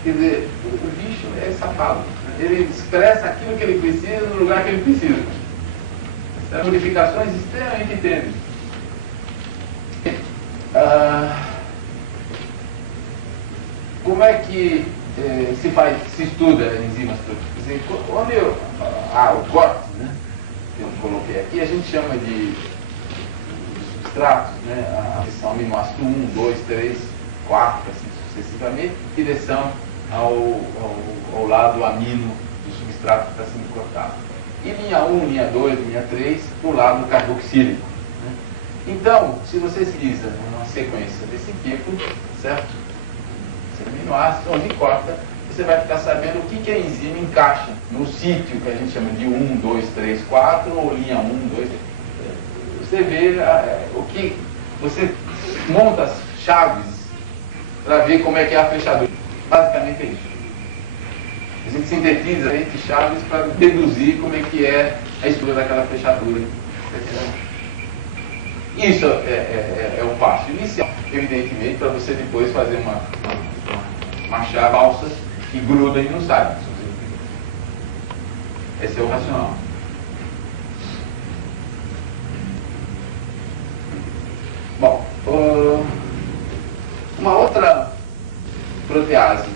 Quer dizer, o bicho é safado. Ele expressa aquilo que ele precisa no lugar que ele precisa. São modificações extremamente tênues. Como é que se estuda enzimas proteicas? Onde o corte, né, que eu coloquei aqui, a gente chama de substratos, né, são aminoácido 1, 2, 3, 4, assim sucessivamente, em direção ao lado amino do substrato que está sendo cortado. E linha 1, linha 2, linha 3, para o lado carboxílico. Né? Então, se você utiliza uma sequência desse tipo, certo? Esse aminoácido, onde corta, você vai ficar sabendo o que a enzima encaixa no sítio que a gente chama de 1, 2, 3, 4, ou linha 1, 2, 3. Você vê o que você monta as chaves para ver como é que é a fechadura. Basicamente é isso. A gente sintetiza entre chaves para deduzir como é que é a estrutura daquela fechadura. Isso é o passo inicial, evidentemente, para você depois fazer uma chave falsa que gruda e não sai. Esse é o racional. Bom, uma outra protease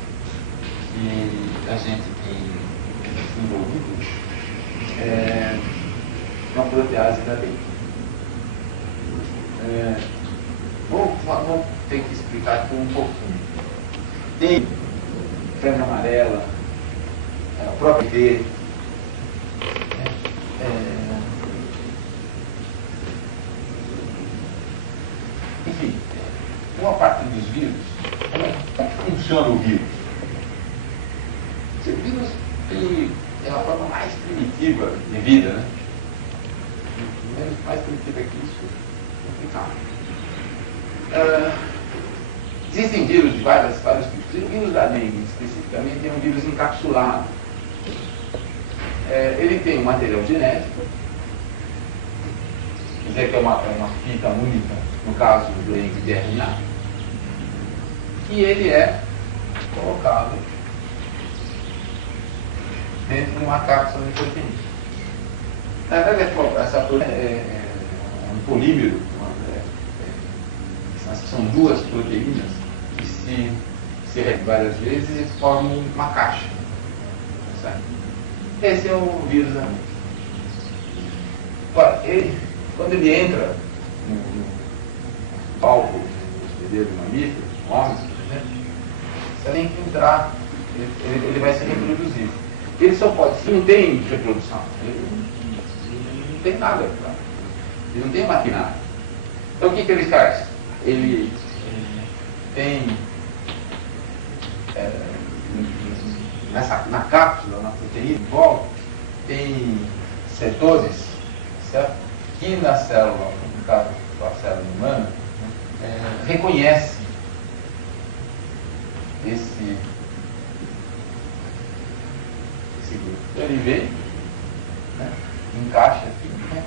que a gente tem desenvolvido é uma protease da leite. Vou ter que explicar aqui um pouquinho. tem febre amarela, a própria D. Enfim, uma parte dos vírus, como é que funciona o vírus? O vírus é a forma mais primitiva de vida, né? Mais primitiva que isso, complicado. Existem vírus de vários tipos. O vírus da dengue, especificamente, é um vírus encapsulado. Ele tem um material genético, quer dizer que é uma fita única, no caso do dengue de RNA, e ele é colocado dentro de uma cápsula de proteína. Na verdade, essa proteína é um polímero, são duas proteínas que se repetem várias vezes e formam uma caixa. Certo? Esse é o vírus da dengue. Agora, quando ele entra no palco do hospedeiro mamífero, homens, por exemplo, você tem que entrar, ele vai se reproduzir. Ele só pode, se não tem reprodução, ele não tem nada, ele não tem maquinário. Então o que ele faz? Ele tem na cápsula, na proteína, em volta, tem setores, certo? Que na célula, no caso da célula humana, reconhece esse grupo. Então ele vem, né, encaixa aqui, né?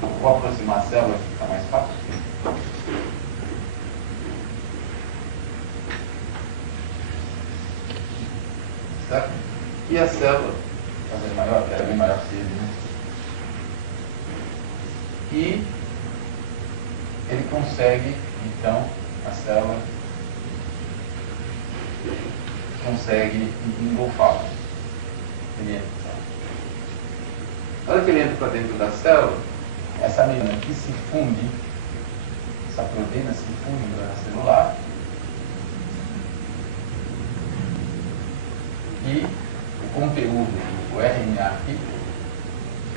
Vou aproximar a célula que fica mais fácil. Certo? E a célula, fazer maior, era bem maior que ele, né? E ele consegue, então, a célula consegue engolfá-lo. Ele entra. Na hora que ele entra para dentro da célula, essa membrana que se funde, essa proteína se funde na membrana celular, e o conteúdo, o RNA aqui,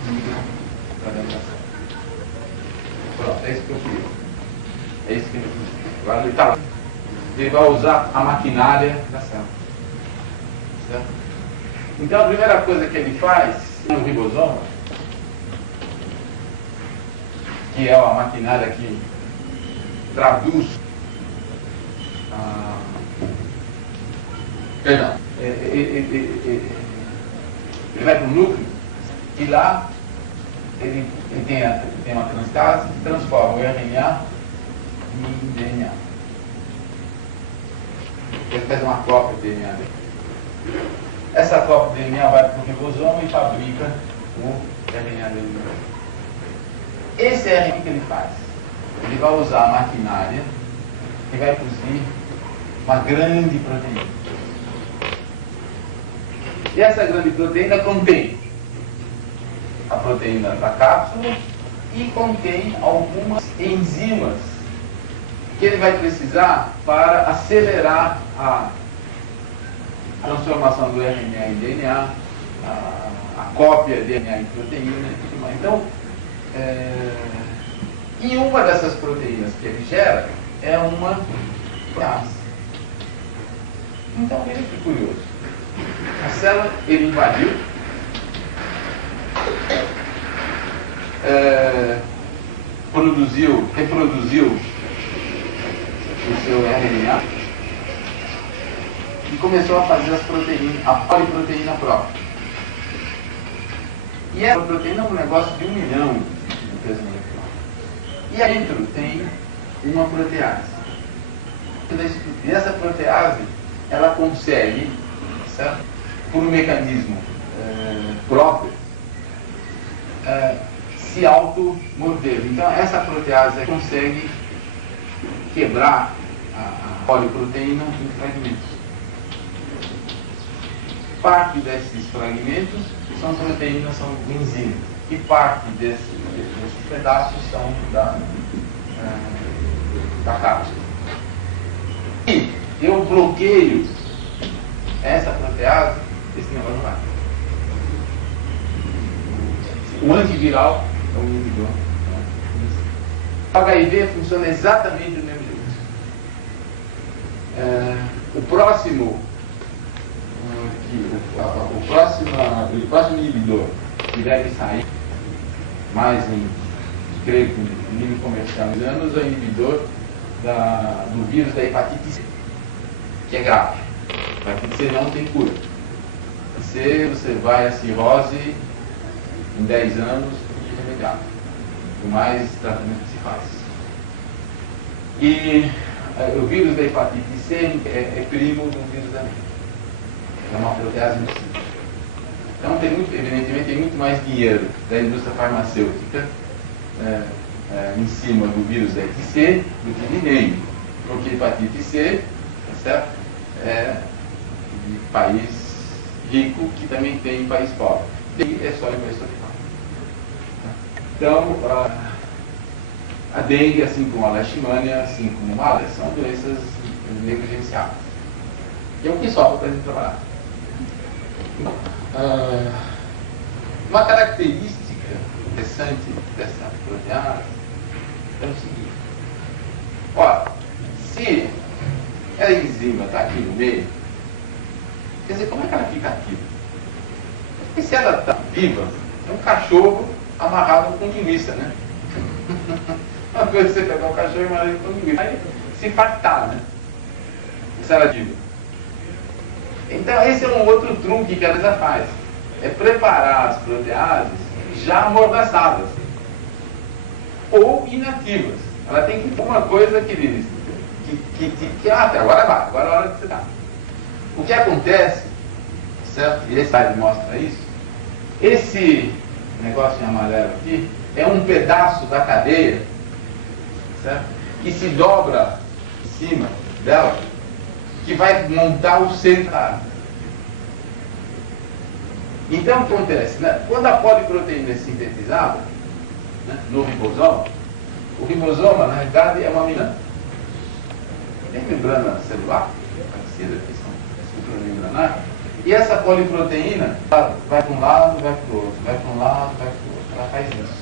migra para dentro da célula. Pronto, é isso que eu queria. É isso que ele queria. Agora ele está lá. Ele vai usar a maquinária da célula. Certo? Então a primeira coisa que ele faz no ribosoma, que é a maquinária que traduz ele vai para o núcleo e lá ele tem uma transcase que transforma o RNA em DNA. Ele faz uma cópia do DNA dele. Essa cópia do DNA vai para o ribosoma e fabrica o RNA dele. Esse RNA que ele faz? Ele vai usar a maquinária e vai produzir uma grande proteína. E essa grande proteína contém a proteína da cápsula e contém algumas enzimas que ele vai precisar para acelerar a transformação do RNA em DNA, a cópia de DNA em proteína e tudo mais. Então, e uma dessas proteínas que ele gera é uma protease. Então, ele é curioso. A célula ele invadiu, reproduziu o seu RNA e começou a fazer as proteínas, a poliproteína própria. E essa proteína é um negócio de 1 milhão de peso molecular. E aí dentro tem uma protease. E essa protease, ela consegue, certo? Por um mecanismo próprio, se auto-morder. Então essa protease consegue quebrar a poliproteína em fragmentos. Parte desses fragmentos são proteínas, são enzimas. E parte desses pedaços são da cápsula. E eu bloqueio essa protease, esse negócio não vai. O antiviral é um inibidor. O HIV funciona exatamente do mesmo jeito. O próximo inibidor que deve sair mais creio que no nível comercial nos anos, é o inibidor do vírus da hepatite C, que é grave. A hepatite C não tem cura. Você vai a cirrose em 10 anos irremediável. O mais tratamento que se faz. E o vírus da hepatite C é primo do vírus da dengue. É uma protease muito simples. Então, evidentemente, tem muito mais dinheiro da indústria farmacêutica em cima do vírus da hepatite C do que de dengue. Porque hepatite C, tá certo? É de país rico que também tem país pobre. E é só investidor. Então, a dengue, assim como a leishmania, assim como a malária, são doenças negligenciáveis. E é o que sobra para a gente trabalhar. Uma característica interessante dessa protease é o seguinte. Olha, se a enzima está aqui no meio, quer dizer, como é que ela fica ativa? Porque se ela está viva, é um cachorro amarrado com linguiça, né? Uma coisa é você pegar um cachorro e amarrar ele com linguiça. Aí se fartar, né? Se ela é viva. Então esse é um outro truque que a Lisa faz. É preparar as proteases já amordaçadas. Ou inativas. Ela tem que ter uma coisa que até agora vai, agora é a hora de você dar. O que acontece, certo? E esse slide mostra isso. Esse negócio em amarelo aqui é um pedaço da cadeia, certo? Que se dobra em cima dela, que vai montar o centro. Então o que acontece? Né? Quando a poliproteína é sintetizada, né, no ribosoma, o ribosoma na realidade é uma membrana. Tem membrana celular, parecida, que são estruturas membranares, e essa poliproteína vai para um lado, vai para o outro, vai para um lado, vai para o outro. Ela faz isso.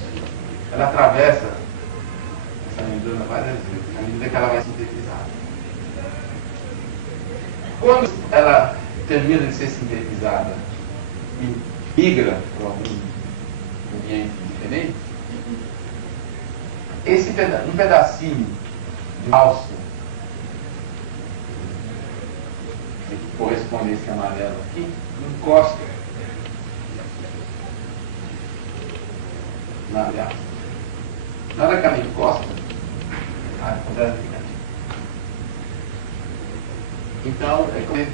Ela atravessa essa membrana várias vezes, à medida que ela vai sintetizar. Quando ela termina de ser sintetizada e migra para algum ambiente diferente, um pedacinho de alça que corresponde a esse amarelo aqui, encosta na aliança. Na hora que ela encosta, a protease fica aqui. Então, é como se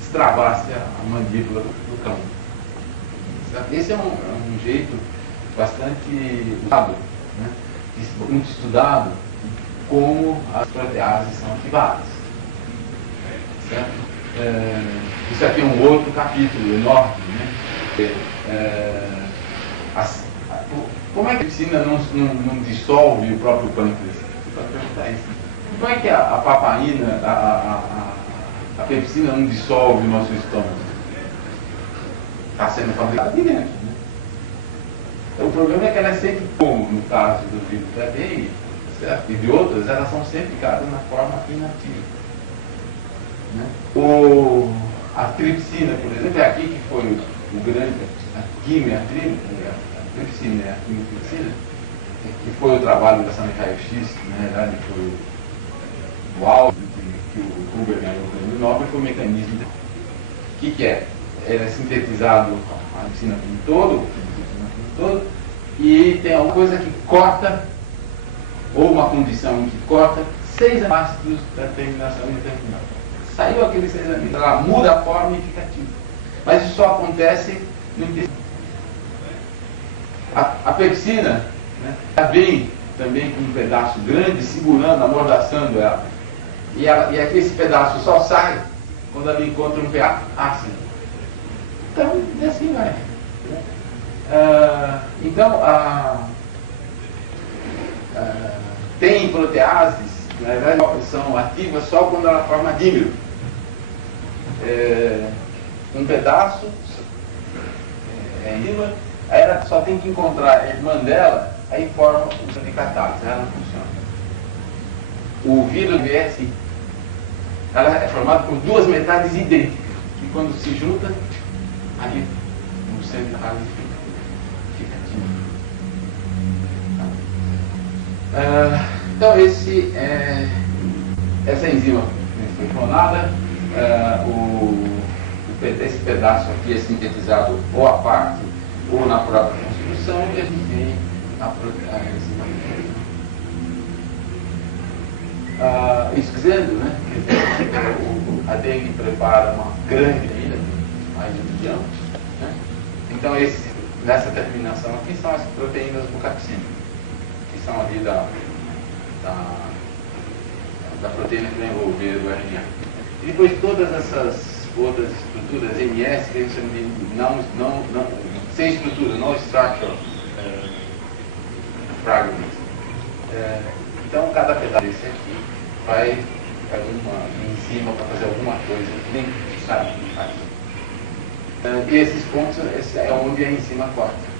destravasse a mandíbula do cão. Esse é um jeito bastante usado, né? Muito estudado, como as proteases são ativadas. Certo? Isso aqui é um outro capítulo enorme. Né? Como é que a pepsina não dissolve o próprio pâncreas? Você pode perguntar isso. Como é que a papaina, a pepsina não dissolve o nosso estômago? Está sendo fabricada aqui dentro. Né? Então, o problema é que ela é sempre, como no caso do vírus da dengue, certo? E de outras, elas são sempre ficadas na forma inativa. Né? A tripsina, por exemplo, é aqui que foi o grande, a quimiotripsina, a tripsina, a quimiotripsina, que foi o trabalho da Samuel X, na verdade foi o alvo que o Huber ganhou o prêmio Nobel, foi o mecanismo. O que é? É sintetizado a tripsina como um todo, e tem alguma coisa que corta, ou uma condição que corta 6 aminoácidos da terminação indeterminada. Saiu aquele 6 aminoácidos, ela muda a forma e fica ativa. Mas isso só acontece no intestino. A pepsina, né, vem também com um pedaço grande, segurando, amordaçando ela. E esse pedaço só sai quando ela encontra um pH ácido. Então, assim vai. Então, tem proteases, na verdade, são ativas só quando ela forma dímero. um pedaço em cima, aí ela só tem que encontrar a irmã dela, aí forma o de catálise, ela não funciona. O vírus VS, ela é formada por duas metades idênticas, que quando se junta, aí no centro da raiz fica ativo. Então essa enzima foi clonada, esse pedaço aqui é sintetizado ou à parte ou na própria construção, e a gente tem a enzima. Isso dizendo, né, que a dengue prepara uma grande proteína, mais de 1 milhão, né? Então nessa terminação aqui são as proteínas bucapsínicas, que são ali da proteína que vai envolver o RNA. E depois todas essas outras estruturas MS, que a gente chama de sem estrutura, no structural fragments. Então cada pedaço desse aqui vai em cima para fazer alguma coisa, nem sabe o que faz. E esses pontos é onde a enzima corta.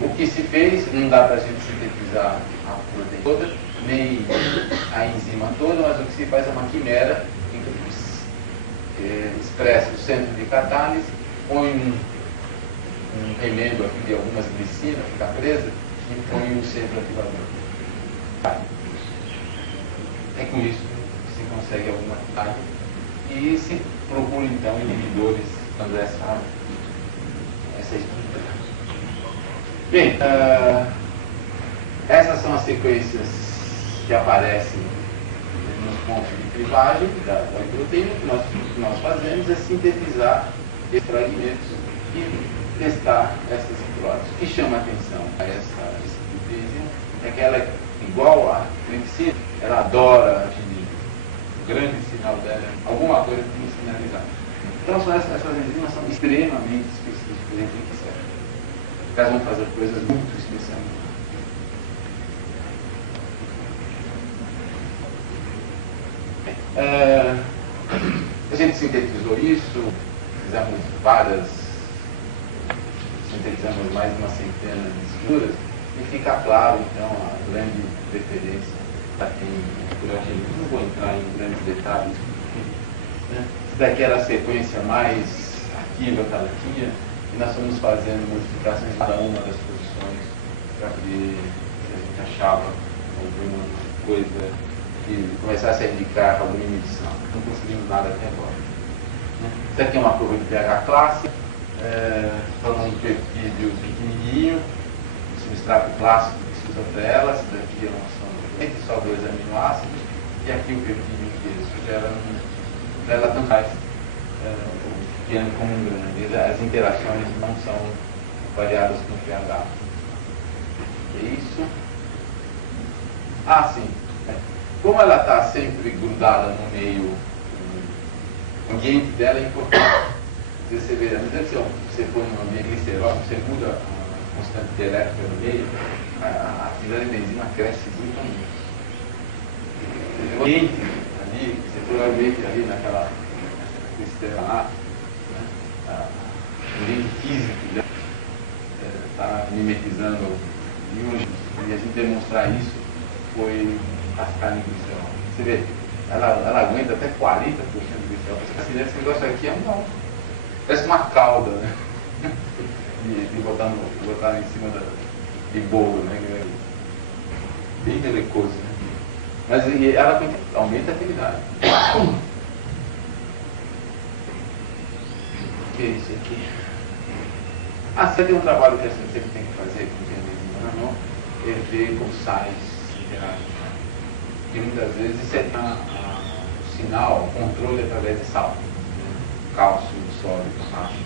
O que se fez, não dá para a gente sintetizar a proteína toda, nem a enzima toda, mas o que se faz é uma quimera em que expressa o centro de catálise, põe um remendo aqui de algumas glicinas, fica presa, e põe um centro ativador. É com isso que se consegue alguma vantagem e se procura então inibidores quando essa estrutura. Bem, essas são as sequências que aparecem nos pontos de cribagem da proteína. O que nós fazemos é sintetizar esses fragmentos e testar essas hipóteses. O que chama a atenção a essa hipótese é que ela é igual à tripsina, ela adora a ginina. O grande sinal dela é alguma coisa que tem que sinalizar. Então essas enzimas são extremamente específicas, tem que ser. Elas vão fazer coisas muito especiais. A gente sintetizou isso, fizemos sintetizamos mais de uma centena de estruturas, e fica claro, então, a grande preferência para quem por aqui. Não vou entrar em grandes detalhes, né? Isso daqui era a sequência mais ativa que ela tinha, e nós fomos fazendo modificações em cada uma das posições para ver se a gente achava alguma coisa que começasse a indicar alguma inibição. Não conseguimos nada até agora. Isso aqui é uma curva de pH clássica, falando de peptídeo pequenininho, substrato clássico que se usa para ela. Essa daqui é uma sonda, só 2 aminoácidos, e aqui o peptídeo que isso gera para ela tanto faz pequeno como grande. As interações não são variadas com o pH. É isso. Ah, sim. Como ela está sempre grudada no meio, o ambiente dela é importante. Você vê, à medida que você põe no ambiente glicerótico, você muda a constante de elétrica no meio, a atividade da enzima cresce brutalmente. O ambiente ali, você provavelmente ali naquela cristela, o ambiente físico está mimetizando íons, e a gente demonstrar isso foi cascar em glicerol. Você vê, ela aguenta até 40% de glicerol. Esse negócio aqui é parece uma cauda, né? de botar em cima de bolo, né? Bem delicoso, né? Mas ela aumenta a atividade. O que é isso aqui? Você tem um trabalho que a gente sempre tem que fazer com o na mão, é ver como sais interagem. E muitas vezes isso é o sinal, o controle através de sal. Cálcio, sódio, potássio.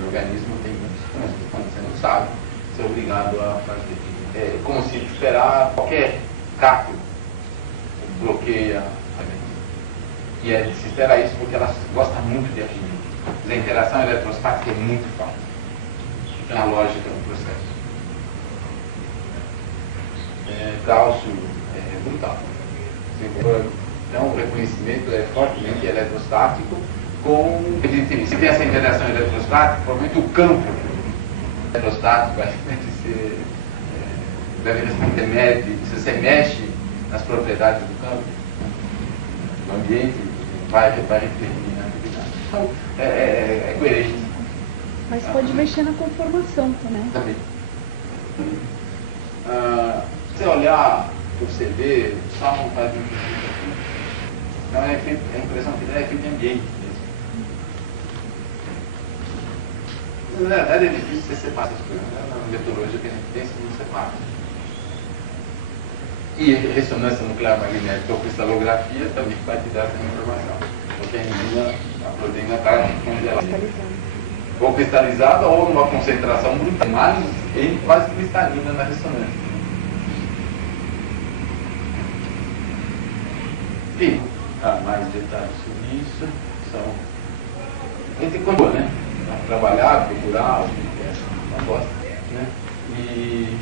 O organismo tem muitos coisas, quando você não sabe, você é obrigado a fazer. É como se esperar qualquer cápio bloqueia a mente. E é de se esperar isso porque ela gosta muito de agir. A interação eletrostática é muito forte. Então a lógica do processo. Cálcio é brutal. Então o reconhecimento é fortemente eletrostático, com, evidentemente, se tem essa interação eletrostática, provavelmente o campo eletrostático deve responder, se você mexe nas propriedades do campo, do ambiente, vai refletir na atividade. Então, é coerente. Mas pode mexer na conformação também. Também. Se você olhar, você vê, só não faz muito sentido. Então a impressão que dá é efeito de ambiente mesmo. Na verdade é difícil você separar essas coisas. Na metodologia que a gente pensa, não separa. E ressonância nuclear magnética ou cristalografia também vai te dar essa informação. Porque a enzima, a proteína está congelada. Ou cristalizada ou numa concentração brutal, mas ele quase cristalina na ressonância. E mais detalhes sobre isso são. A gente continua, né? A trabalhar, procurar, o que é uma bosta, né? E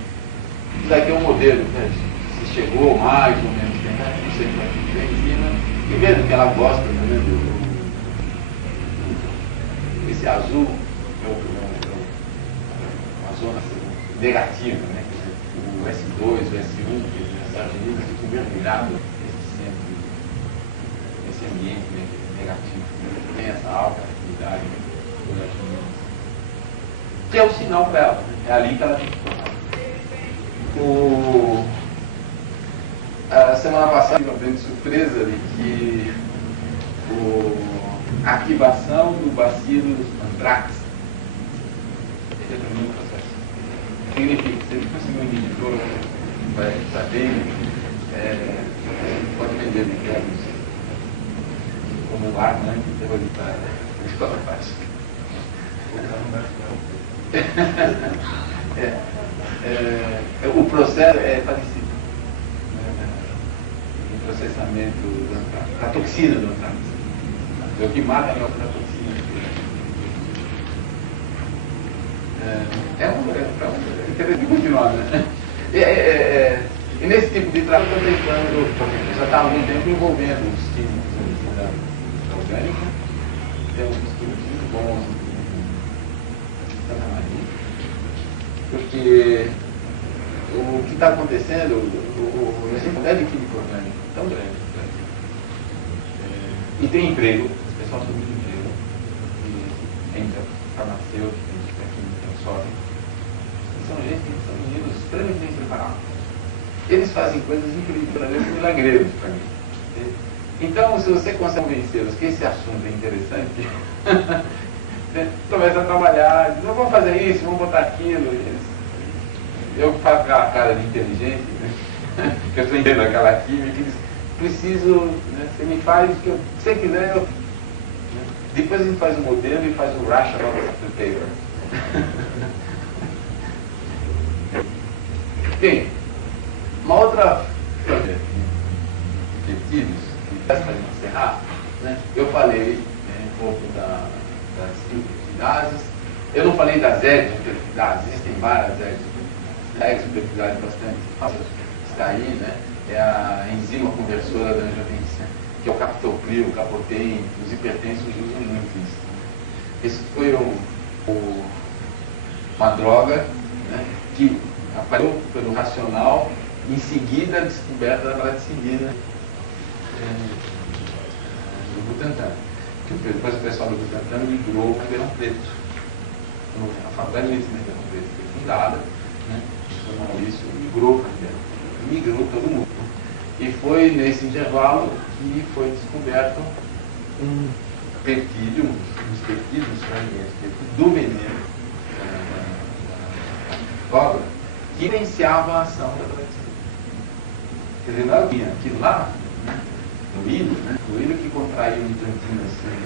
isso daqui é um modelo, né? Se chegou mais ou menos tempo, não sei como é que vem em cima, e mesmo que ela gosta, né? Esse azul uma zona negativa, né? O S2, o S1, que nos Estados Unidos ficam mergulhados nesse ambiente, né, negativo. Tem essa alta atividade negativa. Que é o sinal para ela, né? É ali que ela tem que formar. A semana passada tive uma grande surpresa de que a ativação do bacillus anthrax determina o processo. Significa que se ele conseguir um inibidor, vai saber, pode vender micróbios como um ar terrorista na escola básica. O processo é parecido. O processamento do antrax, a toxina do antrax. O que mata é a toxina. Interessante continuar, né? E nesse tipo de trabalho eu estou tentando, já está há algum tempo envolvendo os químicos da orgânica, temos estudos muito bons porque o que está acontecendo, o exemplo de química orgânica é tão grande, e tem emprego, o pessoal tem muito emprego, e entra farmacêutico, são gente que são meninos extremamente bem preparados. Eles fazem coisas incríveis, milagreiros para mim. Então, se você consegue convencê-los que esse assunto é interessante, começa a trabalhar, não vamos fazer isso, vamos botar aquilo. Eu faço aquela cara de inteligente, né? Que eu estou entendendo aquela química, eles precisam, né? Você me faz o que você quiser, eu... Depois a gente faz o modelo e faz o rational paper. Bem, uma outra objetivos, para encerrar, né? Eu falei um pouco das exoperoxidasas. Eu não falei das exoperoxidasas, existem várias exoperoxidasas bastante fáceis. Está aí, né? É a enzima conversora da angiotensina, que é o captopril, o capotem, os hipertensos usam muito isso. Esse foi uma droga, né, que apareceu pelo racional, em seguida a descoberta da bradicinina do Butantan. Depois o pessoal do Butantan migrou para Ribeirão Preto. A faculdade de medicina de Ribeirão Preto foi fundada, né, o Maurício migrou para Ribeirão Preto. Migrou todo mundo. E foi nesse intervalo que foi descoberto um peptídeo, uns peptídeos do veneno cobra, que influenciava a ação da bradicinina. Quer dizer, não tinha aquilo lá, né, no hilo, né, o hilo que contraía um tantinho assim,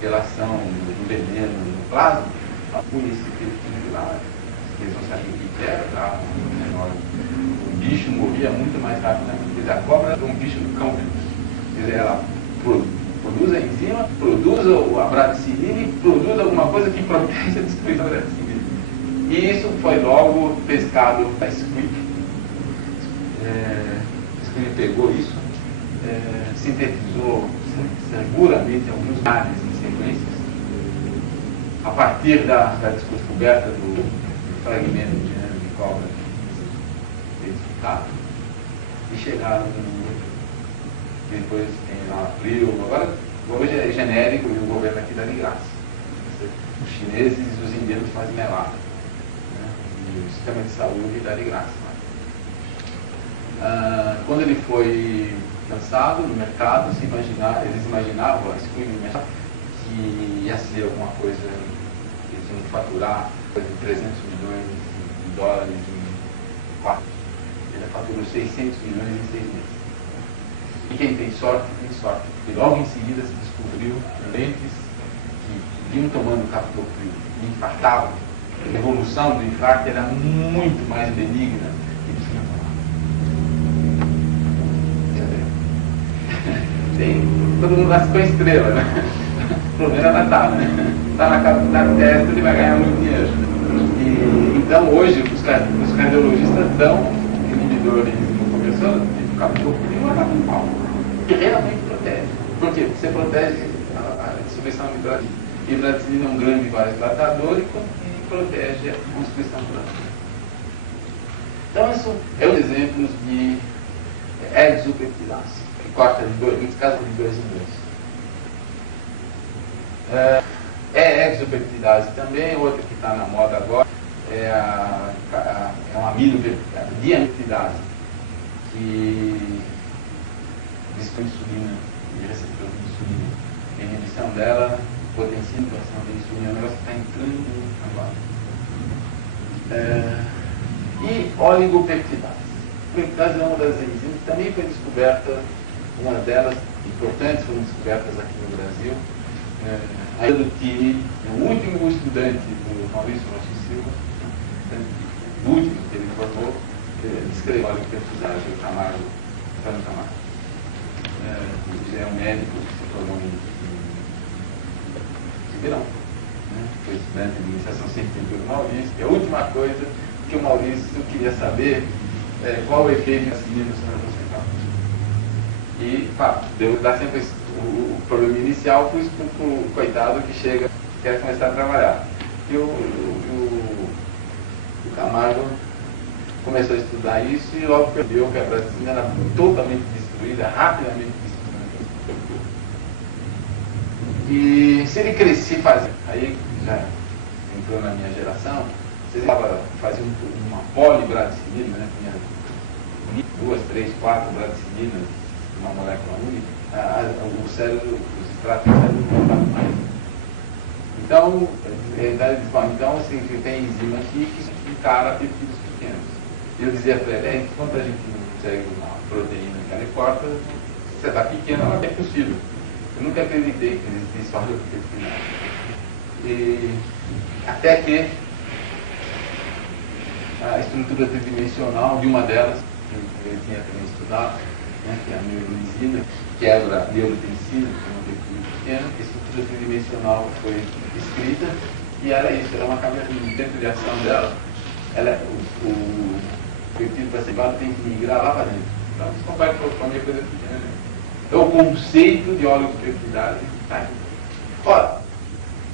pela ação do veneno no plasma, punha esse peptídeo lá, eles não sabiam o que era, tá? O bicho morria muito mais rapidamente. Quer dizer, a cobra era um bicho do cão. Quer dizer, ela produz a enzima, produz a bradicinina e produz alguma coisa que protege a destruição da bradicinina. E isso foi logo pescado da Squibb. Squibb pegou isso, sintetizou seguramente alguns mares em sequências, a partir da descoberta do fragmento de gênero de cobra identificado, e chegaram no que depois tem lá abril, agora hoje é genérico e o governo aqui dá de graça. Os chineses e os indianos fazem melado, né? E o sistema de saúde dá de graça. Quando ele foi lançado no mercado, eles imaginavam, que ia ser alguma coisa, eles iam faturar de 300 milhões de dólares em 4. Ele faturou 600 milhões em 6 meses. E quem tem sorte, tem sorte. Porque logo em seguida se descobriu lentes que iam tomando captopril e infartavam. A evolução do infarto era muito mais benigna que eles tinham tomado. Todo mundo nasce com a estrela, né? O problema é matar, né? Está na testa, ele vai ganhar muito dinheiro. E, então hoje os cardiologistas dão inibidores no começo de captopril a um pau. Que realmente protege. Por quê? Você protege a distribuição de hidradicina é um grande vasodilatador e protege a constrição crônica. Então, isso é um exemplo de exopeptidase, que corta muitos casos de 2 em 2. É exopeptidase também, outra que está na moda agora, é uma diamipeptidase, que distribui insulina e receptor de insulina. A inibição dela potencia a atuação da insulina, o negócio está entrando agora. E oligopeptidase. Peptidase é uma das enzimas que também foi descoberta, uma delas importantes foram descobertas aqui no Brasil. A do Tini, o último estudante do Maurício Rocha Silva, o último que ele formou, descreveu a oligopeptidase, o Camargo, Antônio Camargo. É um médico que se formou em Ribeirão, né? Foi estudante de iniciação científica do Maurício. E a última coisa que o Maurício queria saber é qual o efeito das meninas no nervoso central. E dá sempre o problema inicial para o coitado que chega, quer começar a trabalhar. E o Camargo começou a estudar isso e logo percebeu que a bradicina era totalmente destruída, rapidamente destruída. E se ele crescer fazendo, aí já entrou na minha geração, vocês faziam uma polibradicina, né? Tinha 2, 3, 4 bradicinas, uma molécula única, o cérebro, os extratos do cérebro não dá mais. Então, então assim, tem enzima aqui que encara peptídeos pequenos. E eu dizia para ele, enquanto a gente não consegue uma proteína que ela corta, se você está pequena, ela é possível. Eu nunca acreditei que existisse oligopeptidase. E até que a estrutura tridimensional de uma delas, que eu tinha também estudado, né, que é a neuroenzima, quebra a neurotensina, que é uma peptídeo pequeno, a estrutura tridimensional foi escrita, e era isso, era uma caverninha. Dentro de ação dela, o peptídeo placebado tem que migrar lá para dentro. Então, isso compara com a minha coisa pequena. Então, o conceito de oligopeptidase está aí. Ora,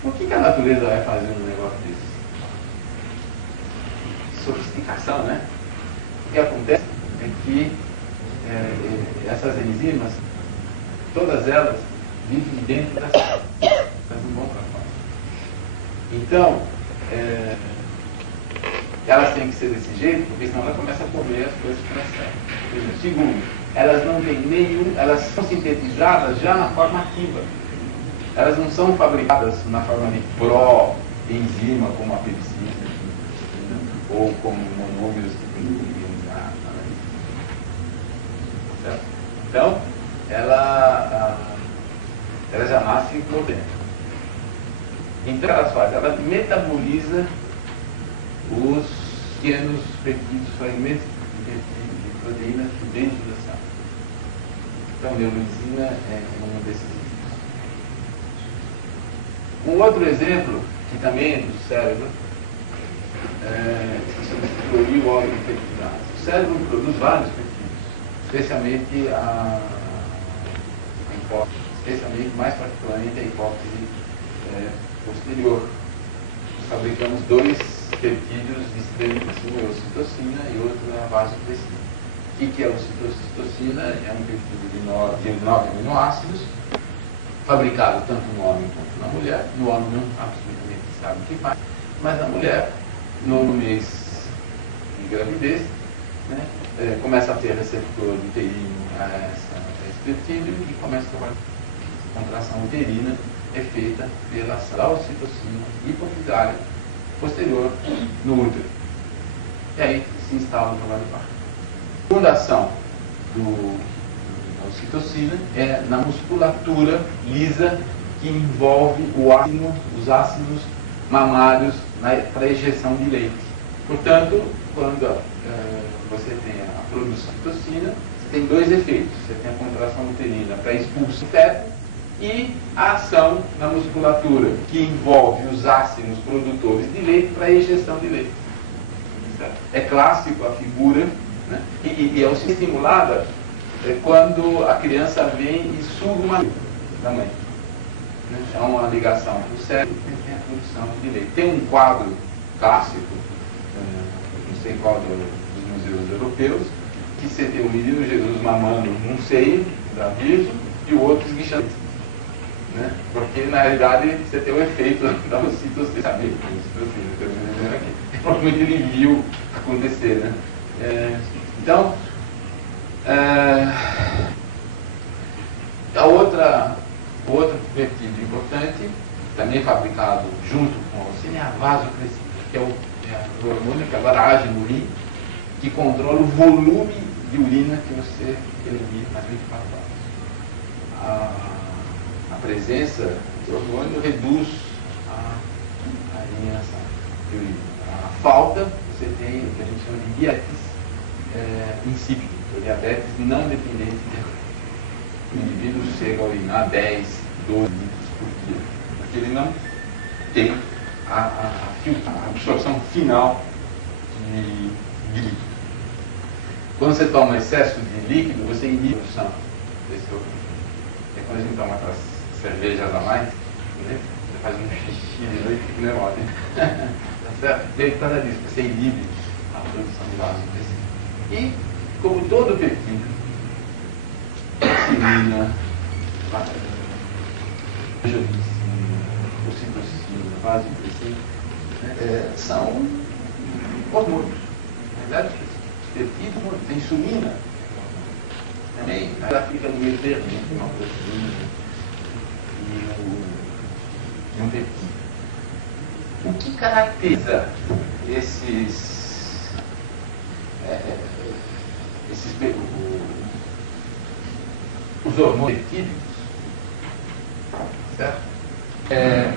por que a natureza vai fazer um negócio desse? Sofisticação, né? O que acontece é que essas enzimas, todas elas vivem dentro das células, elas não vão para fora. Então, elas têm que ser desse jeito, porque senão ela começa a comer as coisas que nascem. Segundo, elas não têm elas são sintetizadas já na forma ativa. Elas não são fabricadas na forma de pró-enzima, como a pepsina, ou como monômeros que tem certo? Então, ela já nasce por dentro. Então, elas fazem, ela metaboliza os pequenos peptídeos, fragmentos de proteínas dentro da célula. Então, a neuroenzima é um desses exemplos. Um outro exemplo, que também é do cérebro, substituiu o oligopeptidase. O cérebro produz vários peptídeos, especialmente a hipófise, mais particularmente a hipófise posterior. Nós fabricamos dois peptídeos distintos, um é a ocitocina e outro é a vasopressina. O que é a ocitocina? É um peptídeo de 9 aminoácidos, fabricado tanto no homem quanto na mulher. No homem não absolutamente sabe o que faz, mas na mulher, no mês de gravidez, né, começa a ter receptor uterino a esse peptídeo e começa a trabalhar. A contração uterina é feita pela ocitocina hipofisária posterior no útero. E aí se instala o trabalho de parto. A segunda ação da ocitocina é na musculatura lisa que envolve os ácidos mamários para ejeção de leite. Portanto, quando você tem a produção de ocitocina, você tem dois efeitos. Você tem a contração uterina para expulsar o feto e a ação na musculatura que envolve os ácidos produtores de leite para a ejeção de leite. É clássico a figura, né? E é estimulada quando a criança vem e suga uma da mãe. Há uma ligação com o cérebro que tem a produção de leite. Tem um quadro clássico, não sei qual dos museus europeus, que você tem o menino Jesus mamando num seio da Virgem e o outro esguichando. Né? Porque na realidade você tem o efeito da ocitocina, sabe? Provavelmente ele viu acontecer, né? Então, outro peptídeo importante, também fabricado junto com a ocitocina, é a vasopressina, que é o hormônio que agora age no rim, que controla o volume de urina que você elimina nas 24 horas. A presença do hormônio reduz a eliminação de urina. A falta, você tem o que a gente chama de diabetes insípido, ou diabetes não dependente de álcool. O indivíduo chega a urinar 10, 12 litros por dia, porque ele não tem a absorção final de líquido. Quando você toma excesso de líquido, você inibe a produção desse hormônio. Quando a gente toma aquelas cervejas a mais, né? Você faz um xixi de noite que não é ótimo. Tá certo? Por causa disso, você inibe a produção de vasopressina. E, como todo peptídeo, ocitocina, vasopressina, são hormônios. Na verdade, os peptídeos têm insulina. Também ela fica no meio termo, entre uma proteína e um peptídeo. O que caracteriza os hormônios peptídicos, certo? É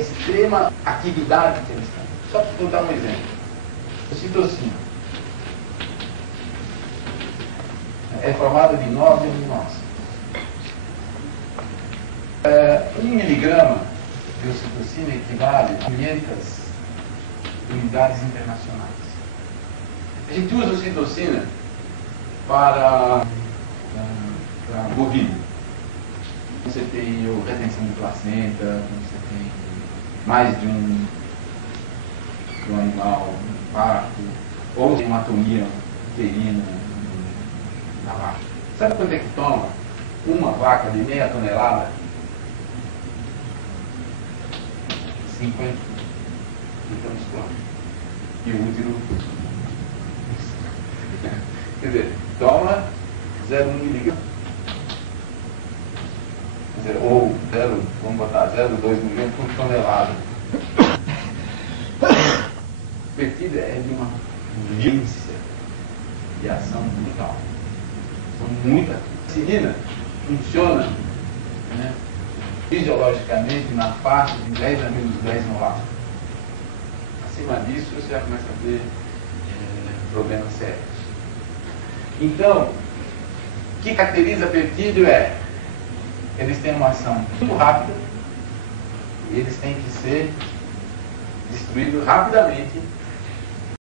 extrema atividade que eles têm. Só para dar um exemplo. A ocitocina é formada de 9 aminoácidos. 1 miligrama de ocitocina equivale a 500 unidades internacionais. A gente usa ocitocina para bovino. Você tem retenção de placenta, você tem mais de um animal, um parto, ou hematomia uterina na vaca. Sabe quanto é que toma uma vaca de meia tonelada? 50 litros por ano. E o útero, quer dizer, toma 0,1 miligrama. Quer dizer, ou vamos botar 0,2 miligramas por tonelada. O peptídeo é de uma violência de ação brutal. Muita insulina funciona, né, fisiologicamente na faixa de 10 a menos 10 no ar. Acima disso você já começa a ter problemas sérios. Então, o que caracteriza peptídeo é eles têm uma ação muito rápida e eles têm que ser destruídos rapidamente